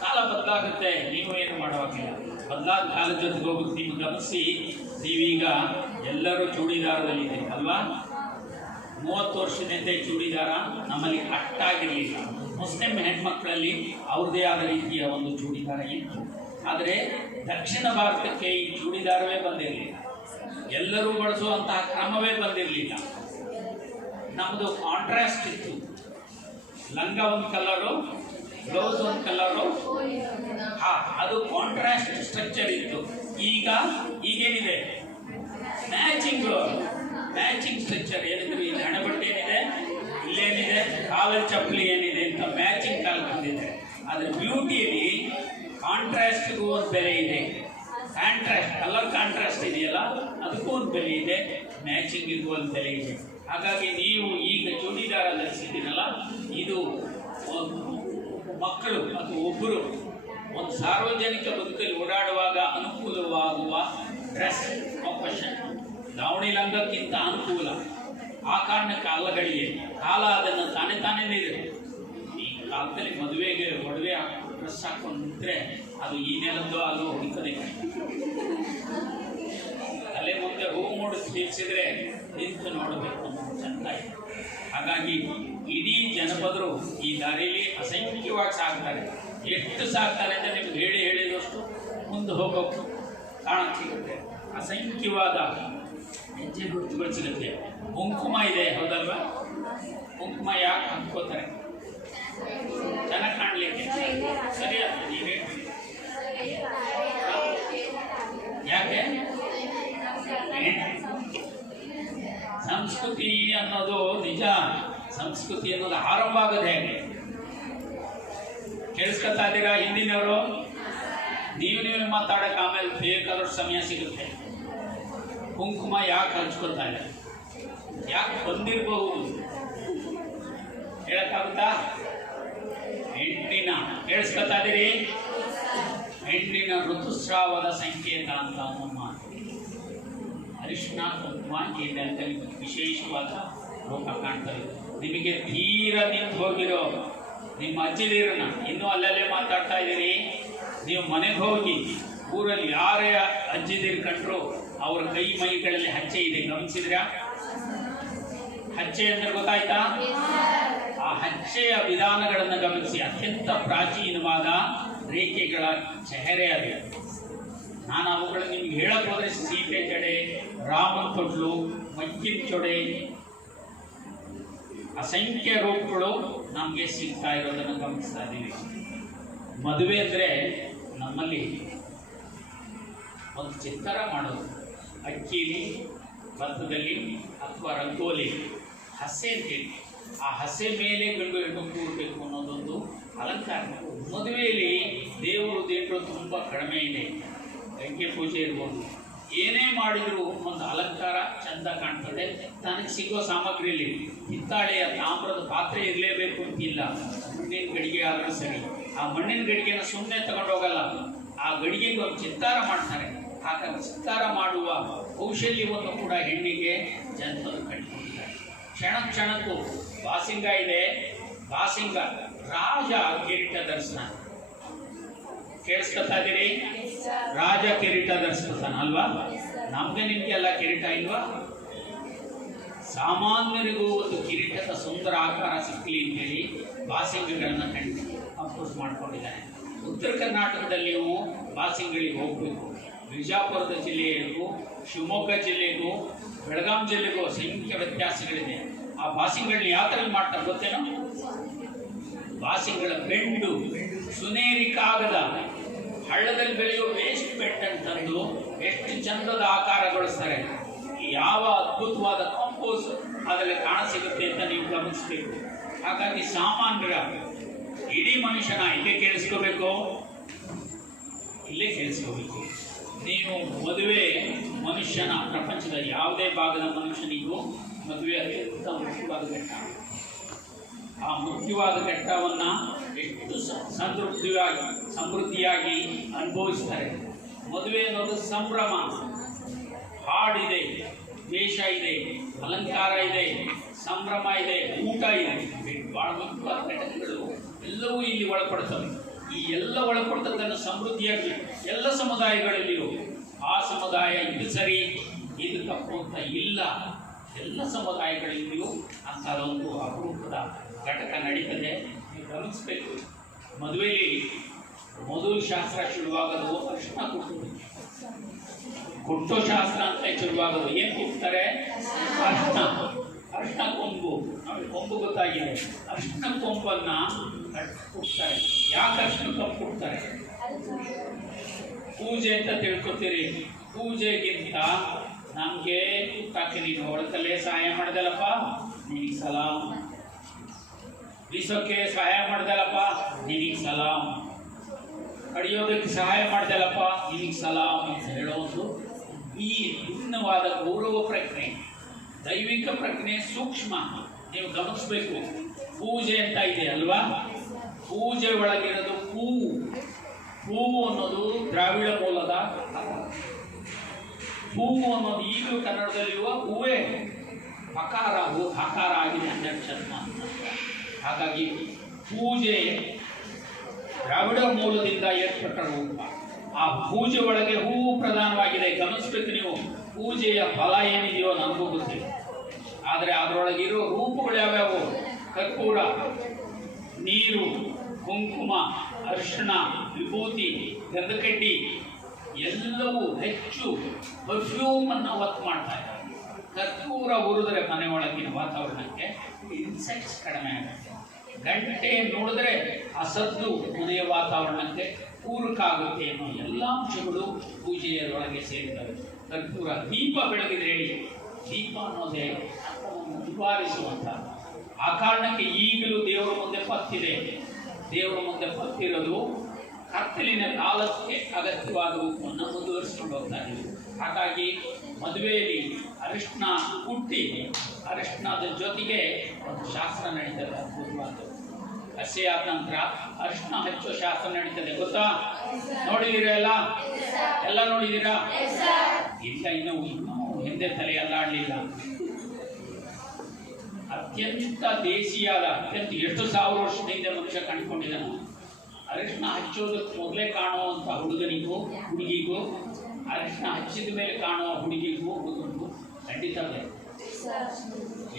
ಕಾಲ ಬದಲಾಗುತ್ತೆ, ನೀವು ಏನು ಮಾಡುವಾಗಿಲ್ಲ. ಬದಲಾದ ಕಾಲದ ಜೊತೆಗೆ ಹೋಗುತ್ತೆ. ನೀವು ಗಮನಿಸಿ, ನೀವೀಗ ಎಲ್ಲರೂ ಚೂಡಿದಾರದಲ್ಲಿದೆ ಅಲ್ವಾ? 30 ವರ್ಷದಿಂದ ಚೂಡಿದಾರ ನಮ್ಮಲ್ಲಿ ಅಟ್ಟಾಗಿರಲಿಲ್ಲ. ಮುಸ್ಲಿಂ ಹೆಣ್ಮಕ್ಳಲ್ಲಿ ಅವ್ರದ್ದೇ ಆದ ರೀತಿಯ ಒಂದು ಚೂಡಿದಾರ ಇತ್ತು. ಆದರೆ ದಕ್ಷಿಣ ಭಾರತಕ್ಕೆ ಈ ಚೂಡಿದಾರವೇ ಬಂದಿರಲಿಲ್ಲ. ಎಲ್ಲರೂ ಬಳಸುವಂತಹ ಕ್ರಮವೇ ಬಂದಿರಲಿಲ್ಲ. ನಮ್ಮದು ಕಾಂಟ್ರಾಸ್ಟ್ ಇತ್ತು. ಲಂಗ ಒಂದು ಕಲರು, ಬ್ಲೌಸ್ ಒಂದು ಕಲರು, ಅದು ಕಾಂಟ್ರಾಸ್ಟ್ ಸ್ಟ್ರಕ್ಚರ್ ಇತ್ತು. ಈಗೇನಿದೆ ಮ್ಯಾಚಿಂಗ್ ಸ್ಟ್ರಕ್ಚರ್. ಏನಿದ್ರು ಇಲ್ಲಿ ಹಣೆಬಟ್ಟೆ ಏನಿದೆ, ಇಲ್ಲೇನಿದೆ, ಕಾಲರ್ ಚಪ್ಪಲಿ ಏನಿದೆ ಅಂತ ಮ್ಯಾಚಿಂಗ್ ಕಾಲ್ ಬಂದಿದೆ. ಆದರೆ ಬ್ಯೂಟಿಯಲ್ಲಿ ಕಾಂಟ್ರಾಸ್ಟ್ಗೂ ಒಂದು ಬೆಲೆ ಇದೆ. ಕಲರ್ ಕಾಂಟ್ರಾಸ್ಟ್ ಇದೆಯಲ್ಲ, ಅದಕ್ಕೂ ಒಂದು ಬೆಲೆ ಇದೆ, ಮ್ಯಾಚಿಂಗಿಗೂ ಒಂದು ಬೆಲೆ ಇದೆ. ಹಾಗಾಗಿ ನೀವು ಈಗ ಚೂಡಿದಾರ ಧರಿಸಿದ್ದೀರಲ್ಲ, ಇದು ಮಕ್ಕಳು ಅಥವಾ ಒಬ್ಬರು ಒಂದು ಸಾರ್ವಜನಿಕ ಬದುಕಲ್ಲಿ ಓಡಾಡುವಾಗ ಅನುಕೂಲವಾಗುವ ಡ್ರೆಸ್ ಆಪರೇಷನ್. ದಾವಣಿ ಲಂಗಕ್ಕಿಂತ ಅನುಕೂಲ. ಆ ಕಾರಣಕ್ಕೆ ಅಲ್ಲಗಳಿಗೆ ಕಾಲ ಅದನ್ನು ತಾನೇ ನೀರು. ಈ ಕಾಲದಲ್ಲಿ ಮದುವೆಗೆ ಒಡವೆ ಡ್ರೆಸ್ ಹಾಕೊಂಡು ನಿಂತರೆ ಅದು ಈ ನೆಲದ್ದೋ ಅಲ್ಲೋ ಹುಡುಕದೆ. ತಲೆ ಮುಂದೆ ಮುಂದೆ ಹೂ ಮೂಡಿಸಿ ನಿಲ್ಲಿಸಿದ್ರೆ ನಿಂತು ನೋಡಬೇಕು ಚಂದ ಇದೆ. ಹಾಗಾಗಿ ಇಡೀ ಜನಪದರು ಈ ದಾರಿಯಲ್ಲಿ ಅಸಂಖ್ಯವಾಗಿ ಸಾಕ್ತಾರೆ. ಎಷ್ಟು ಸಾಕ್ತಾರೆ ಅಂತ ನಿಮ್ಗೆ ಹೇಳಿದಷ್ಟು ಮುಂದೆ ಹೋಗೋಕೆ ಕಾರಣ ಸಿಗುತ್ತೆ. ಅಸಂಖ್ಯವಾದ ಹೆಜ್ಜೆ ಗುರುತುಗಳು ಸಿಗುತ್ತೆ. ಕುಂಕುಮ ಇದೆ, ಹೌದಲ್ವಾ? ಕುಂಕುಮ ಯಾಕೆ ಹಂಚ್ಕೋತಾರೆ? ಚೆನ್ನಾಗಿ ಕಾಣಲಿಕ್ಕೆ. ಸರಿಯಾ? ನೀವೇ ಯಾಕೆ? ಸಂಸ್ಕೃತಿ ಅನ್ನೋದು ನಿಜ. ಸಂಸ್ಕೃತಿ ಅನ್ನೋದು ಆರಂಭ ಆಗೋದು ಹೇಗೆ? ಕೇಳಿಸ್ಕೊತಾ ಇದ್ದೀರಾ ಹಿಂದಿನವರು? ನೀವು ಮಾತಾಡಕ್ಕೆ ಆಮೇಲೆ ಬೇಕಾದಷ್ಟು ಸಮಯ ಸಿಗುತ್ತೆ. ಕುಂಕುಮ ಯಾಕೆ ಹಂಚ್ಕೊತಾ ಇಲ್ಲ? ಯಾಕೆ ಬಂದಿರಬಹುದು ಹೇಳಕ್ಕಾಗುತ್ತಾ? ಹೆಣ್ಣಿನ, ಕೇಳಿಸ್ಕೊತಾ ಇದ್ದೀರಿ? ಹೆಣ್ಣಿನ ಋತುಸ್ರಾವದ ಸಂಕೇತ ಅಂತ ನಮ್ಮ ಅರಿಶಿನ ಕುಂಕುಮ ಈ ನೆಲದಲ್ಲಿ ವಿಶೇಷವಾದ ರೂಪ ಕಾಣ್ತದೆ. ನಿಮಗೆ ತೀರ ನಿಂತು ಹೋಗಿರೋ ನಿಮ್ಮ ಅಜ್ಜಿದಿರನ್ನ ಇನ್ನೂ ಅಲ್ಲಲ್ಲೇ ಮಾತಾಡ್ತಾ ಇದ್ದೀರಿ. ನೀವು ಮನೆಗೆ ಹೋಗಿ ಊರಲ್ಲಿ ಯಾರೇ ಅಜ್ಜಿದಿರು ಕಂಡ್ರು ಅವ್ರ ಕೈ ಮೈಗಳಲ್ಲಿ ಹಚ್ಚೆ ಇದೆ, ಗಮನಿಸಿದ್ರಾ? ಹಚ್ಚೆ ಅಂದ್ರೆ ಗೊತ್ತಾಯ್ತಾ? ಆ ಹಚ್ಚೆಯ ವಿಧಾನಗಳನ್ನು ಗಮನಿಸಿ. ಅತ್ಯಂತ ಪ್ರಾಚೀನವಾದ ರೇಖೆಗಳ ಚೆಹರೆ ಅದು. ನಾನು ಅವುಗಳನ್ನು ನಿಮ್ಗೆ ಹೇಳಕ್ ಹೋದ್ರೆ ಸೀತೆ ಜಡೆ, ರಾಮನ್ ತೊಟ್ಲು, ಮಕ್ಕಿನ ಚೊಡೆ, ಅಸಂಖ್ಯ ರೂಪಗಳು ನಮಗೆ ಸಿಗ್ತಾ ಇರೋದನ್ನು ಗಮನಿಸ್ತಾ ಇದ್ದೀವಿ. ಮದುವೆ ಅಂದರೆ ನಮ್ಮಲ್ಲಿ ಒಂದು ಚಿತ್ತರ ಮಾಡೋದು, ಅಕ್ಕಿಲಿ, ಭತ್ತದಲ್ಲಿ ಅಥವಾ ರಂಗೋಲಿ, ಹಸೆ ಅಂತೇಳಿ ಆ ಹಸೆ ಮೇಲೆ ಗಂಡು ಹೆಣ್ಣು ಕೂರಬೇಕು ಅನ್ನೋದೊಂದು ಅಲಂಕಾರ. ಮದುವೆಯಲ್ಲಿ ದೇವರು ದೇವರು ತುಂಬ ಕಡಿಮೆ ಇದೆ. ಗಂಗೆ ಪೂಜೆ ಇರ್ಬೋದು, ಏನೇ ಮಾಡಿದರೂ ಒಂದು ಅಲಂಕಾರ ಚಂದ ಕಾಣ್ತದೆ. ತನಗೆ ಸಿಗೋ ಸಾಮಗ್ರಿಯಲ್ಲಿ ಹಿತ್ತಾಳೆಯ ತಾಮ್ರದ ಪಾತ್ರೆ ಇರಲೇಬೇಕು ಅಂತಿಲ್ಲ. ಮಣ್ಣಿನ ಗಡಿಗೆ ಆದರೂ ಸರಿ. ಆ ಮಣ್ಣಿನ ಗಡಿಗೆನ ಸುಮ್ಮನೆ ತಗೊಂಡೋಗಲ್ಲ, ಆ ಗಡಿಗೆಗೆ ಒಂದು ಚಿತ್ತಾರ ಮಾಡ್ತಾರೆ. ಹಾಗಾಗಿ ಚಿತ್ತಾರ ಮಾಡುವ ಕೌಶಲ್ಯವನ್ನು ಕೂಡ ಹೆಣ್ಣಿಗೆ ಜನಪದ ಕಟ್ಟಿಕೊಂಡಿದ್ದಾರೆ. ಕ್ಷಣಕ್ಕೂ ಬಾಸಿಂಗ ಇದೆ. ಬಾಸಿಂಗ ರಾಜ ಕಿರೀಟ ದರ್ಶನ ಕೇಳಿಸ್ಕೊತಾ ಇದ್ದೀರಿ? ರಾಜ ಕಿರೀಟ ಧರಿಸ್ಕೊತಾನ ಅಲ್ವಾ? ನಮ್ಗೆ ನಿಮ್ಗೆ ಎಲ್ಲ ಕಿರೀಟ ಇಲ್ವಾ? ಸಾಮಾನ್ಯರಿಗೂ ಒಂದು ಕಿರೀಟದ ಸುಂದರ ಆಕಾರ ಸಿಕ್ಕಲಿ ಅಂತೇಳಿ ಬಾಸಿಂಗಗಳನ್ನು ಕಂಪೋಸ್ ಮಾಡ್ಕೊಂಡಿದ್ದಾರೆ. ಉತ್ತರ ಕರ್ನಾಟಕದಲ್ಲಿಯೂ ಬಾಸಿಂಗಳಿಗೆ ಹೋಗಬೇಕು. ಬಿಜಾಪುರದ ಜಿಲ್ಲೆಗೂ, ಶಿವಮೊಗ್ಗ ಜಿಲ್ಲೆಗೂ, ಬೆಳಗಾಂ ಜಿಲ್ಲೆಗೂ ಅಸಂಖ್ಯ ವ್ಯತ್ಯಾಸಗಳಿದೆ. ಆ ಬಾಸಿಂಗಳನ್ನ ಯಾವ ಥರ ಮಾಡ್ತಾರೆ ಗೊತ್ತೇನೋ? ಬಾಸಿಂಗಳ ಬೆಂಡು ಸುನೇರಿ ಕಾಗದ, ಹಳ್ಳದಲ್ಲಿ ಬೆಳೆಯುವ ವೇಸ್ಟ್ ಬೆಟ್ಟನ್ನು ತಂದು ಎಷ್ಟು ಚಂದದ ಆಕಾರಗೊಳಿಸ್ತಾರೆ. ಯಾವ ಅದ್ಭುತವಾದ ಕಂಪೋಸ್ ಅದರಲ್ಲಿ ಕಾಣಸಿಗುತ್ತೆ ಅಂತ ನೀವು ಗಮನಿಸಬೇಕು. ಹಾಗಾಗಿ ಸಾಮಾನ್ಯರ ಇಡೀ ಮನುಷ್ಯನ ಇಲ್ಲೇ ಕೇಳಿಸ್ಕೋಬೇಕು, ಇಲ್ಲೇ ಕೇಳಿಸ್ಕೋಬೇಕು. ನೀವು ಮದುವೆ ಮನುಷ್ಯನ ಪ್ರಪಂಚದ ಯಾವುದೇ ಭಾಗದ ಮನುಷ್ಯನಿಗೂ ಮದುವೆ ಅತ್ಯಂತ ಮುಖ್ಯವಾದ ಘಟ್ಟ. ಆ ಮುಖ್ಯವಾದ ಘಟ್ಟವನ್ನು ಎಷ್ಟು ಸಮೃದ್ಧಿಯಾಗಿ ಅನುಭವಿಸ್ತಾರೆ. ಮದುವೆ ಅನ್ನೋದು ಸಂಭ್ರಮ. ಹಾಡಿದೆ, ವೇಷ ಇದೆ, ಅಲಂಕಾರ ಇದೆ, ಸಂಭ್ರಮ ಇದೆ, ಊಟ ಇದೆ. ಬಹಳ ಮುಖ್ಯವಾದ ಘಟಕಗಳು ಎಲ್ಲವೂ ಇಲ್ಲಿ ಒಳಪಡ್ತವೆ. ಈ ಎಲ್ಲ ಒಳಪಡ್ತದನ್ನು ಸಮೃದ್ಧಿಯಾಗಿ ಎಲ್ಲ ಸಮುದಾಯಗಳಲ್ಲಿಯೂ ಆ ಸಮುದಾಯ ಇದು ಸರಿ ಇದು ತಪ್ಪು ಅಂತ ಇಲ್ಲ. ಎಲ್ಲ ಸಮುದಾಯಗಳಲ್ಲಿಯೂ ಅಂಥದ್ದೊಂದು ಅಪರೂಪದ ಘಟಕ ನಡೀತದೆ. ನೀವು ಗಮನಿಸಬೇಕು. ಮದುವೆಯಲ್ಲಿ ಮೊದಲು ಶಾಸ್ತ್ರ ಶುರುವಾಗೋದು ಅರ್ಶಿನ ಕುಟ್ಟೋದು. ಕುಟ್ಟೋ ಶಾಸ್ತ್ರ ಅಂತ ಶುರುವಾಗೋದು. ಏನು ಕುಟ್ತಾರೆ? ಅರ್ಶಿನ. ಅರ್ಶಿನ ಕೊಂಬು. ನಮಗೆ ಕೊಂಬು ಗೊತ್ತಾಗಿದೆ. ಅರ್ಶಿನ ಕೊಂಬನ್ನು ಕುಟ್ತಾರೆ. ಯಾಕೆ ಅರ್ಶಿನ ಕೊಂಬು ಕುಟ್ತಾರೆ? ಪೂಜೆ ಅಂತ ತಿಳ್ಕೊತೀರಿ. ಪೂಜೆಗಿಂತ ನಮಗೆ ಕುಟ್ಟಾಕಿ ನೀನು ಹೊಳಕಲ್ಲೇ ಸಹಾಯ ಮಾಡ್ದಲ್ಲಪ್ಪ, ನಿನಗೆ ಸಲಾಮ್. ಬೀಸೋಕ್ಕೆ ಸಹಾಯ ಮಾಡ್ದಲ್ಲಪ್ಪ, ನಿನಗೆ ಸಲಾಮ್. ಕಡಿಯೋದಕ್ಕೆ ಸಹಾಯ ಮಾಡ್ದಲ್ಲಪ್ಪ, ನಿನಗೆ ಸಲಾಮ್ ಅಂತ ಹೇಳೋದು ಈ ಭಿನ್ನವಾದ ಗೌರವ ಪ್ರಜ್ಞೆ, ದೈವಿಕ ಪ್ರಜ್ಞೆ ಸೂಕ್ಷ್ಮ. ನೀವು ಗಮನಿಸಬೇಕು. ಪೂಜೆ ಅಂತ ಇದೆ ಅಲ್ವಾ? ಪೂಜೆ ಒಳಗಿರೋದು ಹೂವು. ಹೂವು ಅನ್ನೋದು ದ್ರಾವಿಡ ಮೂಲದ. ಹೂವು ಅನ್ನೋದು ಈಗಲೂ ಕನ್ನಡದಲ್ಲಿರುವ ಹೂವೇ ಹಕಾರ, ಹಕಾರ ಆಗಿದೆ 12 ಹಾಗಾಗಿ ಪೂಜೆ ದ್ರಾವಿಡ ಮೂಲದಿಂದ ಏರ್ಪಟ್ಟ ರೂಪ. ಆ ಪೂಜೆ ಒಳಗೆ ಹೂವು ಪ್ರಧಾನವಾಗಿದೆ. ಗಮನಿಸಬೇಕು ನೀವು. ಪೂಜೆಯ ಫಲ ಏನಿದೆಯೋ ನನಗೂ ಗೊತ್ತಿಲ್ಲ. ಆದರೆ ಅದರೊಳಗಿರೋ ರೂಪಗಳು ಯಾವ್ಯಾವು? ಕರ್ಪೂರ, ನೀರು, ಕುಂಕುಮ, ಅರಿಶಿಣ, ವಿಭೂತಿ, ಗಂಧಕಡ್ಡಿ ಎಲ್ಲವೂ ಹೆಚ್ಚು ಪರ್ಫ್ಯೂಮ್ ಅನ್ನು ಒತ್ತು ಮಾಡ್ತಾ ಇದ್ದಾರೆ. ಕರ್ಪೂರ ಉರಿದ್ರೆ ಮನೆಯೊಳಗಿನ ವಾತಾವರಣಕ್ಕೆ ಇನ್ಸೆಕ್ಟ್ಸ್ ಕಡಿಮೆ ಆಗುತ್ತೆ. ಗಂಟೆ ನೋಡಿದ್ರೆ ಆ ಸದ್ದು ಮನೆಯ ವಾತಾವರಣಕ್ಕೆ ಪೂರಕ ಆಗುತ್ತೆ ಅನ್ನೋ ಎಲ್ಲ ಅಂಶಗಳು ಪೂಜೆಯೊಳಗೆ ಸೇರಿದ್ದಾರೆ. ಕರ್ಪೂರ, ದೀಪ ಬೆಳಗಿದ್ರೆ ಹೇಳಿ, ದೀಪ ಅನ್ನೋದೇ ನಿವಾರಿಸುವಂತ. ಆ ಕಾರಣಕ್ಕೆ ಈಗಲೂ ದೇವರ ಮುಂದೆ ಪತ್ತಿದೆ. ದೇವರ ಮುಂದೆ ಪತ್ತಿರೋದು ಕತ್ತಲಿನ ಕಾಲಕ್ಕೆ ಅಗತ್ಯವಾದ ರೂಪವನ್ನು ಮುಂದುವರಿಸಿಕೊಂಡು ಹೋಗ್ತಾ ಇದ್ದೀವಿ. ಹಾಗಾಗಿ ಮದುವೆಯಲ್ಲಿ ಅರಿಶಿನ ಹುಟ್ಟಿ ಅರಿಶಿನದ ಜೊತೆಗೆ ಒಂದು ಶಾಸ್ತ್ರ ನಡೀತದೆ. ಅದ್ಭುತವಾದ ಹಸೆ ಆದ ನಂತರ ಅರಿಶಿನ ಹಚ್ಚೋ ಶಾಸ್ತ್ರ ನಡೀತದೆ. ಗೊತ್ತಾ? ನೋಡಿದ್ದೀರಾ? ಎಲ್ಲ ನೋಡಿದ್ದೀರಾ? ಇಲ್ಲ, ಇನ್ನೂ ಹಿಂದೆ ತಲೆ ಅಲ್ಲಾಡಲಿಲ್ಲ. ಅತ್ಯಂತ ದೇಸಿಯಾದ, ಅತ್ಯಂತ ಎಷ್ಟು ಸಾವಿರ ವರ್ಷದಿಂದ ಮನುಷ್ಯ ಕಂಡುಕೊಂಡಿದ್ದಾನೆ. ಅರಿಶಿನ ಹಚ್ಚೋದಕ್ಕೆ ಮೊದಲೇ ಕಾಣುವಂಥ ಹುಡುಗನಿಗೂ ಹುಡುಗಿಗೂ, ಅರಿಶಿನ ಹಚ್ಚಿದ ಮೇಲೆ ಕಾಣುವ ಹುಡುಗಿಗೂ ಹುಡುಗನಿಗೂ ಖಂಡಿತ ಬೇರೆ.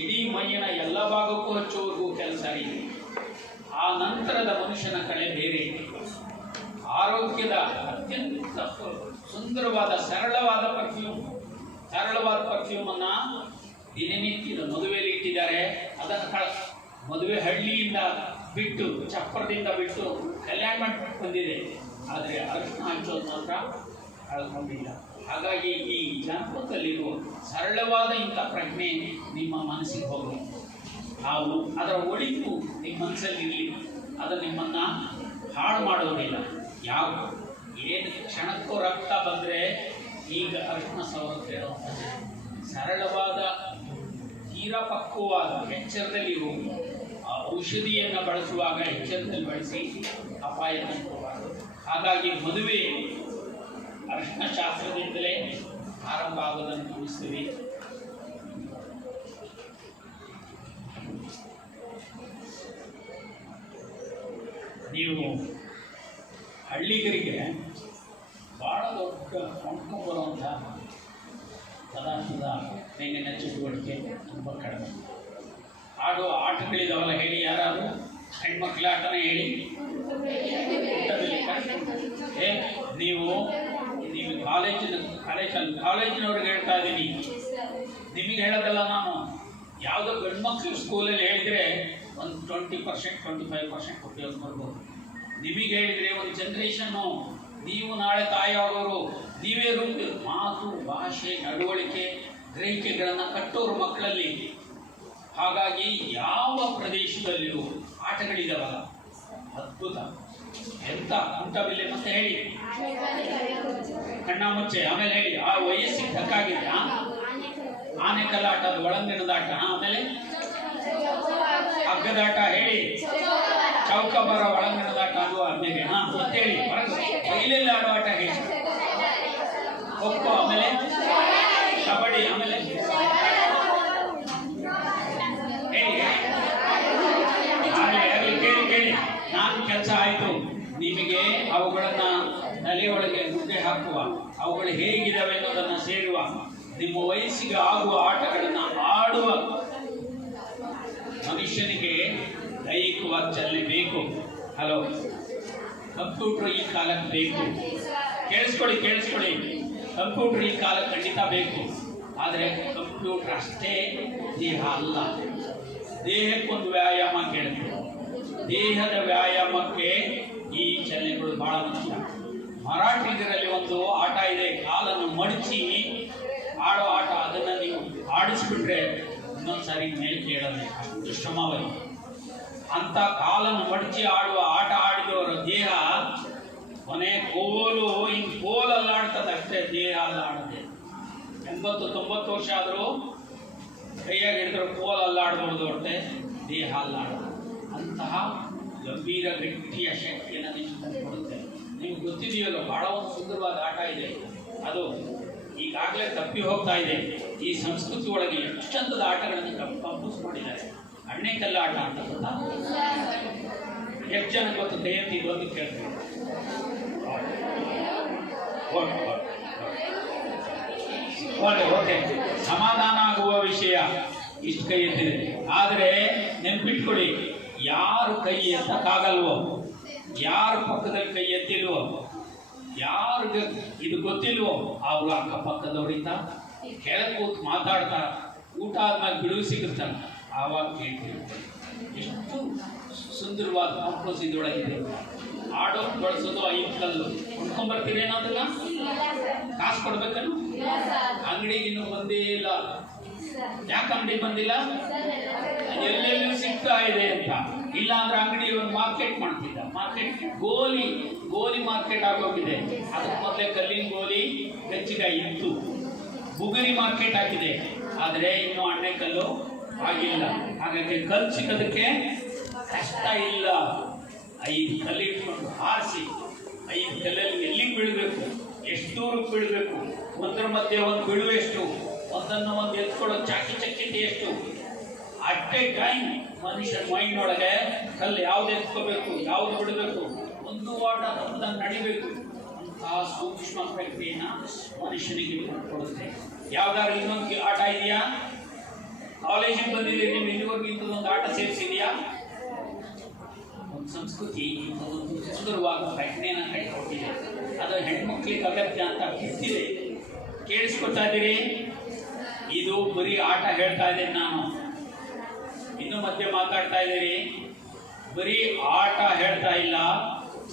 ಇಡೀ ಮೈಯಿನ ಎಲ್ಲ ಭಾಗಕ್ಕೂ ಹಚ್ಚುವವರೆಗೂ ಕೆಲಸ ಇದೆ. ಆ ನಂತರದ ಮನುಷ್ಯನ ಕಳೆ ಬೇರೆ. ಆರೋಗ್ಯದ ಅತ್ಯಂತ ಸುಂದರವಾದ ಸರಳವಾದ ಪರ್ಫ್ಯೂಮನ್ನು ದಿನನಿತ್ಯದ ಮದುವೆಯಲ್ಲಿ ಇಟ್ಟಿದ್ದಾರೆ. ಅದನ್ನು ಮದುವೆ ಹಳ್ಳಿಯಿಂದ ಬಿಟ್ಟು, ಚಪ್ಪರದಿಂದ ಬಿಟ್ಟು ಕಲ್ಯಾಣ ಮಂಟಪಕ್ಕೆ ಬಂದಿದೆ. ಆದರೆ ಅರಿಶಿನ ಹಚ್ಚೋದು ಮಾತ್ರ ಕಳ್ಕೊಂಡಿಲ್ಲ. ಹಾಗಾಗಿ ಈ ಜನಪದಲ್ಲಿರುವ ಸರಳವಾದ ಇಂಥ ಪ್ರಜ್ಞೆ ನಿಮ್ಮ ಮನಸ್ಸಿಗೆ ಹೋಗಲಿ. ನಾವು ಅದರ ಒಳಿತು ನಿಮ್ಮ ಮನಸ್ಸಲ್ಲಿರಲಿ. ಅದು ನಿಮ್ಮನ್ನು ಹಾಳು ಮಾಡೋದಿಲ್ಲ. ಯಾವ ಏನು ಕ್ಷಣಕ್ಕೂ ರಕ್ತ ಬಂದರೆ ಈಗ ಅರಿಶಿನ ಸವರುತ್ತೆ. ಸರಳವಾದ, ತೀರಾ ಪಕ್ವವಾದ ಎಚ್ಚರದಲ್ಲಿ ಹೋಗಿ ಔಷಧಿಯನ್ನು ಬಳಸುವಾಗ ಎಚ್ಚರದಲ್ಲಿ ಬಳಸಿ ಅಪಾಯ ತಂದುಕೋಬಾರದು. ಹಾಗಾಗಿ ಮದುವೆ ಅರಿಶಿನ ಶಾಸ್ತ್ರದಿಂದಲೇ ಆರಂಭ ಆಗೋದನ್ನು ಗಮನಿಸ್ತೀವಿ. ನೀವು ಹಳ್ಳಿಗರಿಗೆ ಭಾಳ ದೊಡ್ಡ ಕೊಂಡ್ಕೊಂಡ್ಬರುವಂಥ ಪದಾರ್ಥದ ಮೇಲಿನ ಚಟುವಟಿಕೆ ತುಂಬ ಕಡಿಮೆ. ಆಡುವ ಆಟಗಳಿದಾವಲ್ಲ, ಹೇಳಿ ಯಾರಾದರೂ ಹೆಣ್ಮಕ್ಳ ಆಟನೇ ಹೇಳಿ. ನೀವು ಕಾಲೇಜಿನವ್ರಿಗೆ ಹೇಳ್ತಾ ಇದ್ದೀನಿ, ನಿಮಗೆ ಹೇಳೋದಲ್ಲ ನಾನು. ಯಾವುದೋ ಗಂಡು ಮಕ್ಕಳು ಸ್ಕೂಲಲ್ಲಿ ಹೇಳಿದರೆ ಒಂದು 20%, 25% ಉಪಯೋಗ ಬರ್ಬೋದು. ನಿಮಗೆ ಹೇಳಿದರೆ ಒಂದು ಜನ್ರೇಷನ್ನು, ನೀವು ನಾಳೆ ತಾಯಿ ಆಗೋರು, ನೀವೇ ರೂಪ ಮಾತು, ಭಾಷೆ, ನಡವಳಿಕೆ, ಗ್ರಹಿಕೆಗಳನ್ನು ಕಟ್ಟೋರು ಮಕ್ಕಳಲ್ಲಿ. ಹಾಗಾಗಿ ಯಾವ ಪ್ರದೇಶದಲ್ಲಿಯೂ ಆಟಗಳಿದಾವಲ್ಲ, ಅದ್ಭುತ. ಎಂತ ಕುಂಟಬಿಲ್ಲೆ ಮತ್ತೆ ಹೇಳಿ, ಕಣ್ಣಾಮುಚ್ಚೆ, ಆಮೇಲೆ ಹೇಳಿ ಆ ವಯಸ್ಸಿಗೆ ತಕ್ಕಾಗಿದೆ. ಆನೆಕಲ್ಲಾಟ, ಅದು ಒಳಂಗಣದಾಟ, ಆಮೇಲೆ ಹಗ್ಗದಾಟ ಹೇಳಿ, ಚೌಕಬಾರ ಒಳಂಗಣದಾಟ, ಅದು ಆದ್ಮೇಲೆ ಮತ್ತೆ ಹೇಳಿ ಕೈಲೆಲ್ಲ ಆಡೋ ಆಟ ಹೇಳಿ, ಖೋಖೋ, ಆಮೇಲೆ ಕಬಡ್ಡಿ, ಆಮೇಲೆ ಕೇಳಿ. ನಾನು ಕೆಲಸ ಆಯಿತು, ನಿಮಗೆ ಅವುಗಳನ್ನು ತಲೆಯೊಳಗೆ ಮುದ್ದೆ ಹಾಕುವ, ಅವುಗಳು ಹೇಗಿದ್ದಾವೆ ಅನ್ನೋದನ್ನು ಸೇರುವ, ನಿಮ್ಮ ವಯಸ್ಸಿಗೆ ಆಗುವ ಆಟಗಳನ್ನು ಆಡುವ ಮನುಷ್ಯನಿಗೆ ದೈಹಿಕವಾದ ಚಲನೆ ಬೇಕು. ಹಲೋ, ಕಂಪ್ಯೂಟರ್ ಈ ಕಾಲಕ್ಕೆ ಬೇಕು. ಕೇಳಿಸ್ಕೊಳ್ಳಿ, ಕಂಪ್ಯೂಟರ್ ಈ ಕಾಲಕ್ಕೆ ಖಂಡಿತ ಬೇಕು. ಆದರೆ ಕಂಪ್ಯೂಟರ್ ಅಷ್ಟೇ ದೇಹ ಅಲ್ಲ. ದೇಹಕ್ಕೊಂದು ವ್ಯಾಯಾಮ ಕೇಳುತ್ತೆ. ದೇಹದ ವ್ಯಾಯಾಮಕ್ಕೆ ಈ ಚಲನೆಗಳು ಬಹಳ ಮುಖ್ಯ. ಮರಾಠಿಗರಲ್ಲಿ ಒಂದು ಆಟ ಇದೆ, ಕಾಲನ್ನು ಮಡಚಿ ಆಡೋ ಆಟ. ಅದನ್ನು ನೀವು ಆಡಿಸ್ಬಿಟ್ರೆ ಇನ್ನೊಂದ್ಸಾರಿ ಮೇಲೆ ಕೇಳೋದು, ಅಷ್ಟು ಶ್ರಮವಲ್ಲ. ಅಂತ ಕಾಲನ್ನು ಮಡಚಿ ಆಡುವ ಆಟ ಆಡಿದವರ ದೇಹ ಕೊನೆ ಕೋಲಲ್ಲಾಡ್ತದೆ ಅಷ್ಟೇ, ದೇಹ ಅಲ್ಲಾಡದೆ. 80-90 ವರ್ಷ ಆದರೂ ಕೈಯಾಗಿ ಹಿಡಿದ್ರೆ ಕೋಲಲ್ಲಾಡ್ಬೋದು ಹೊರತೆ ದೇಹ ಅಲ್ಲಾಡೋದು. ಅಂತಹ ಗಂಭೀರ ಗಟ್ಟಿಯ ಶಕ್ತಿಯನ್ನು ನಿಮಗೆ ಕೊಡುತ್ತೆ. ನಿಮ್ಗೆ ಗೊತ್ತಿದೆಯಲ್ಲ, ಬಹಳ ಒಂದು ಸುಂದರವಾದ ಆಟ ಇದೆ. ಅದು ಈಗಾಗಲೇ ತಪ್ಪಿ ಹೋಗ್ತಾ ಇದೆ. ಈ ಸಂಸ್ಕೃತಿ ಒಳಗೆ ಎಷ್ಟು ಚಂದದ ಆಟಗಳನ್ನು ಕಂಪೋಸ್ ಮಾಡಿದ್ದಾರೆ. ಅಣ್ಣೆಕಲ್ಲು ಆಟ ಅಂತ ಗೊತ್ತಾ? ಎಷ್ಟು ಜನ ಗೊತ್ತು? ದಯಂತಿ ಇದೊಂದು ಕೇಳ್ತೀವಿ. ಓಕೆ, ಸಮಾಧಾನ ಆಗುವ ವಿಷಯ. ಇಷ್ಟು ಕೈ ಎತ್ತಿದೆ. ಆದರೆ ನೆನ್ಪಿಟ್ಕೊಳ್ಳಿ, ಯಾರು ಕೈ ಎತ್ತಕ್ಕಾಗಲ್ವೋ, ಯಾರು ಪಕ್ಕದಲ್ಲಿ ಕೈ ಎತ್ತಿಲ್ವೋ, ಯಾರಿಗೆ ಇದು ಗೊತ್ತಿಲ್ವೋ ಅವರು ಅಕ್ಕಪಕ್ಕದವರಿಂದ ಕೆಳಗೆ ಕೂತು ಮಾತಾಡ್ತಾ ಊಟ ಆದ್ಮೇಲೆ ಬಿಡುವು ಸಿಗುತ್ತಲ್ಲ ಆವಾಗ ಕೇಳ್ತೀವಿ. ಎಷ್ಟು ಸುಂದರವಾದ ಕಂಪೋಸ್ ಇದೊಳಗಿದೆ. ಆಡೋ ಬಳಸೋದು 5 ಕಲ್ಲು ಕೊಂಡ್ಕೊಂಡ್ಬರ್ತೀರಿ ಏನಾದಲ್ಲ, ಕಾಸು ಕೊಡ್ಬೇಕಲ್ಲ. ಅಂಗಡಿಗೆ ಇನ್ನೂ ಬಂದೇ ಇಲ್ಲ. ಯಾಕೆ ಅಂಗಡಿ ಬಂದಿಲ್ಲ? ಎಲ್ಲೆಲ್ಲೂ ಸಿಗ್ತಾ ಇದೆ ಅಂತ. ಇಲ್ಲ ಅಂದ್ರೆ ಅಂಗಡಿ ಒಂದು ಮಾರ್ಕೆಟ್ ಮಾಡ್ತಿದ್ದ. ಮಾರ್ಕೆಟ್ ಗೋಲಿ ಮಾರ್ಕೆಟ್ ಆಗೋಗಿದೆ. ಅದಕ್ಕೆ ಮೊದಲೇ ಕಲ್ಲಿನ ಗೋಲಿ ಗಚ್ಚಿಕಾಯಿ ಇತ್ತು. ಬುಗುರಿ ಮಾರ್ಕೆಟ್ ಆಗಿದೆ. ಆದರೆ ಇನ್ನು ಅಣ್ಣೆ ಕಲ್ಲು ಆಗಿಲ್ಲ. ಹಾಗಾಗಿ ಕಲ್ಲು ಸಿಗೋದಕ್ಕೆ ಕಷ್ಟ ಇಲ್ಲ. 5 ಕಲ್ಲು ಇಟ್ಕೊಂಡು ಹಾರಿಸಿ 5 ಕಲ್ಲಲ್ಲಿ ಎಲ್ಲಿಗೆ ಬೀಳಬೇಕು, ಎಷ್ಟು ದೂರಕ್ಕೆ ಬೀಳಬೇಕು, ಒಂದರ ಮಧ್ಯೆ ಒಂದು ಬೀಳುವೆಷ್ಟು, ಒಂದನ್ನು ಒಂದು ಎತ್ಕೊಳ್ಳೋ ಚಕ್ಕಿಟಿ ಎಷ್ಟು, ಅಟ್ ಎ ಟೈಮ್ ಮನುಷ್ಯನ ಮೈಂಡ್ ಒಳಗೆ ಕಲ್ಲು ಯಾವ್ದು ಎತ್ಕೋಬೇಕು, ಯಾವ್ದು ಬಿಡಬೇಕು, ಒಂದು ಆಟ ಒಂದನ್ನು ನಡಿಬೇಕು ಅಂತಹ ಸೂಕ್ಷ್ಮ ಪ್ರಕ್ರಿಯೆನ ಮನುಷ್ಯನಿಗೆ ಕೊಡುತ್ತೆ. ಯಾವ್ದಾದ್ರು ಇನ್ನೊಂದು ಆಟ ಇದೆಯಾ? ಕಾಲೇಜಿಗೆ ಬಂದಿದ್ದೀರಿ, ನೀವು ಇದುವರೆಗೂ ಇಂಥದ್ದೊಂದು ಆಟ ಸೇರಿಸಿದೆಯಾ? ಒಂದು ಸಂಸ್ಕೃತಿ ಒಂದು ಸುಂದರವಾದ ಪ್ರಜ್ಞೆಯನ್ನು ಕಟ್ಟಿಕೊಟ್ಟಿದೆ. ಅದು ಹೆಣ್ಮಕ್ಳಿಗೆ ಅಗತ್ಯ ಅಂತ ಬಿಟ್ಟಿದೆ. ಕೇಳಿಸ್ಕೊತಾ ಇದ್ದೀರಿ? ಇದು ಬರೀ ಆಟ ಹೇಳ್ತಾ ಇದ್ದೇನೆ ನಾನು, ಇನ್ನು ಮಧ್ಯೆ ಮಾತಾಡ್ತಾ ಇದ್ದೀರಿ. ಬರೀ ಆಟ ಹೇಳ್ತಾ ಇಲ್ಲ,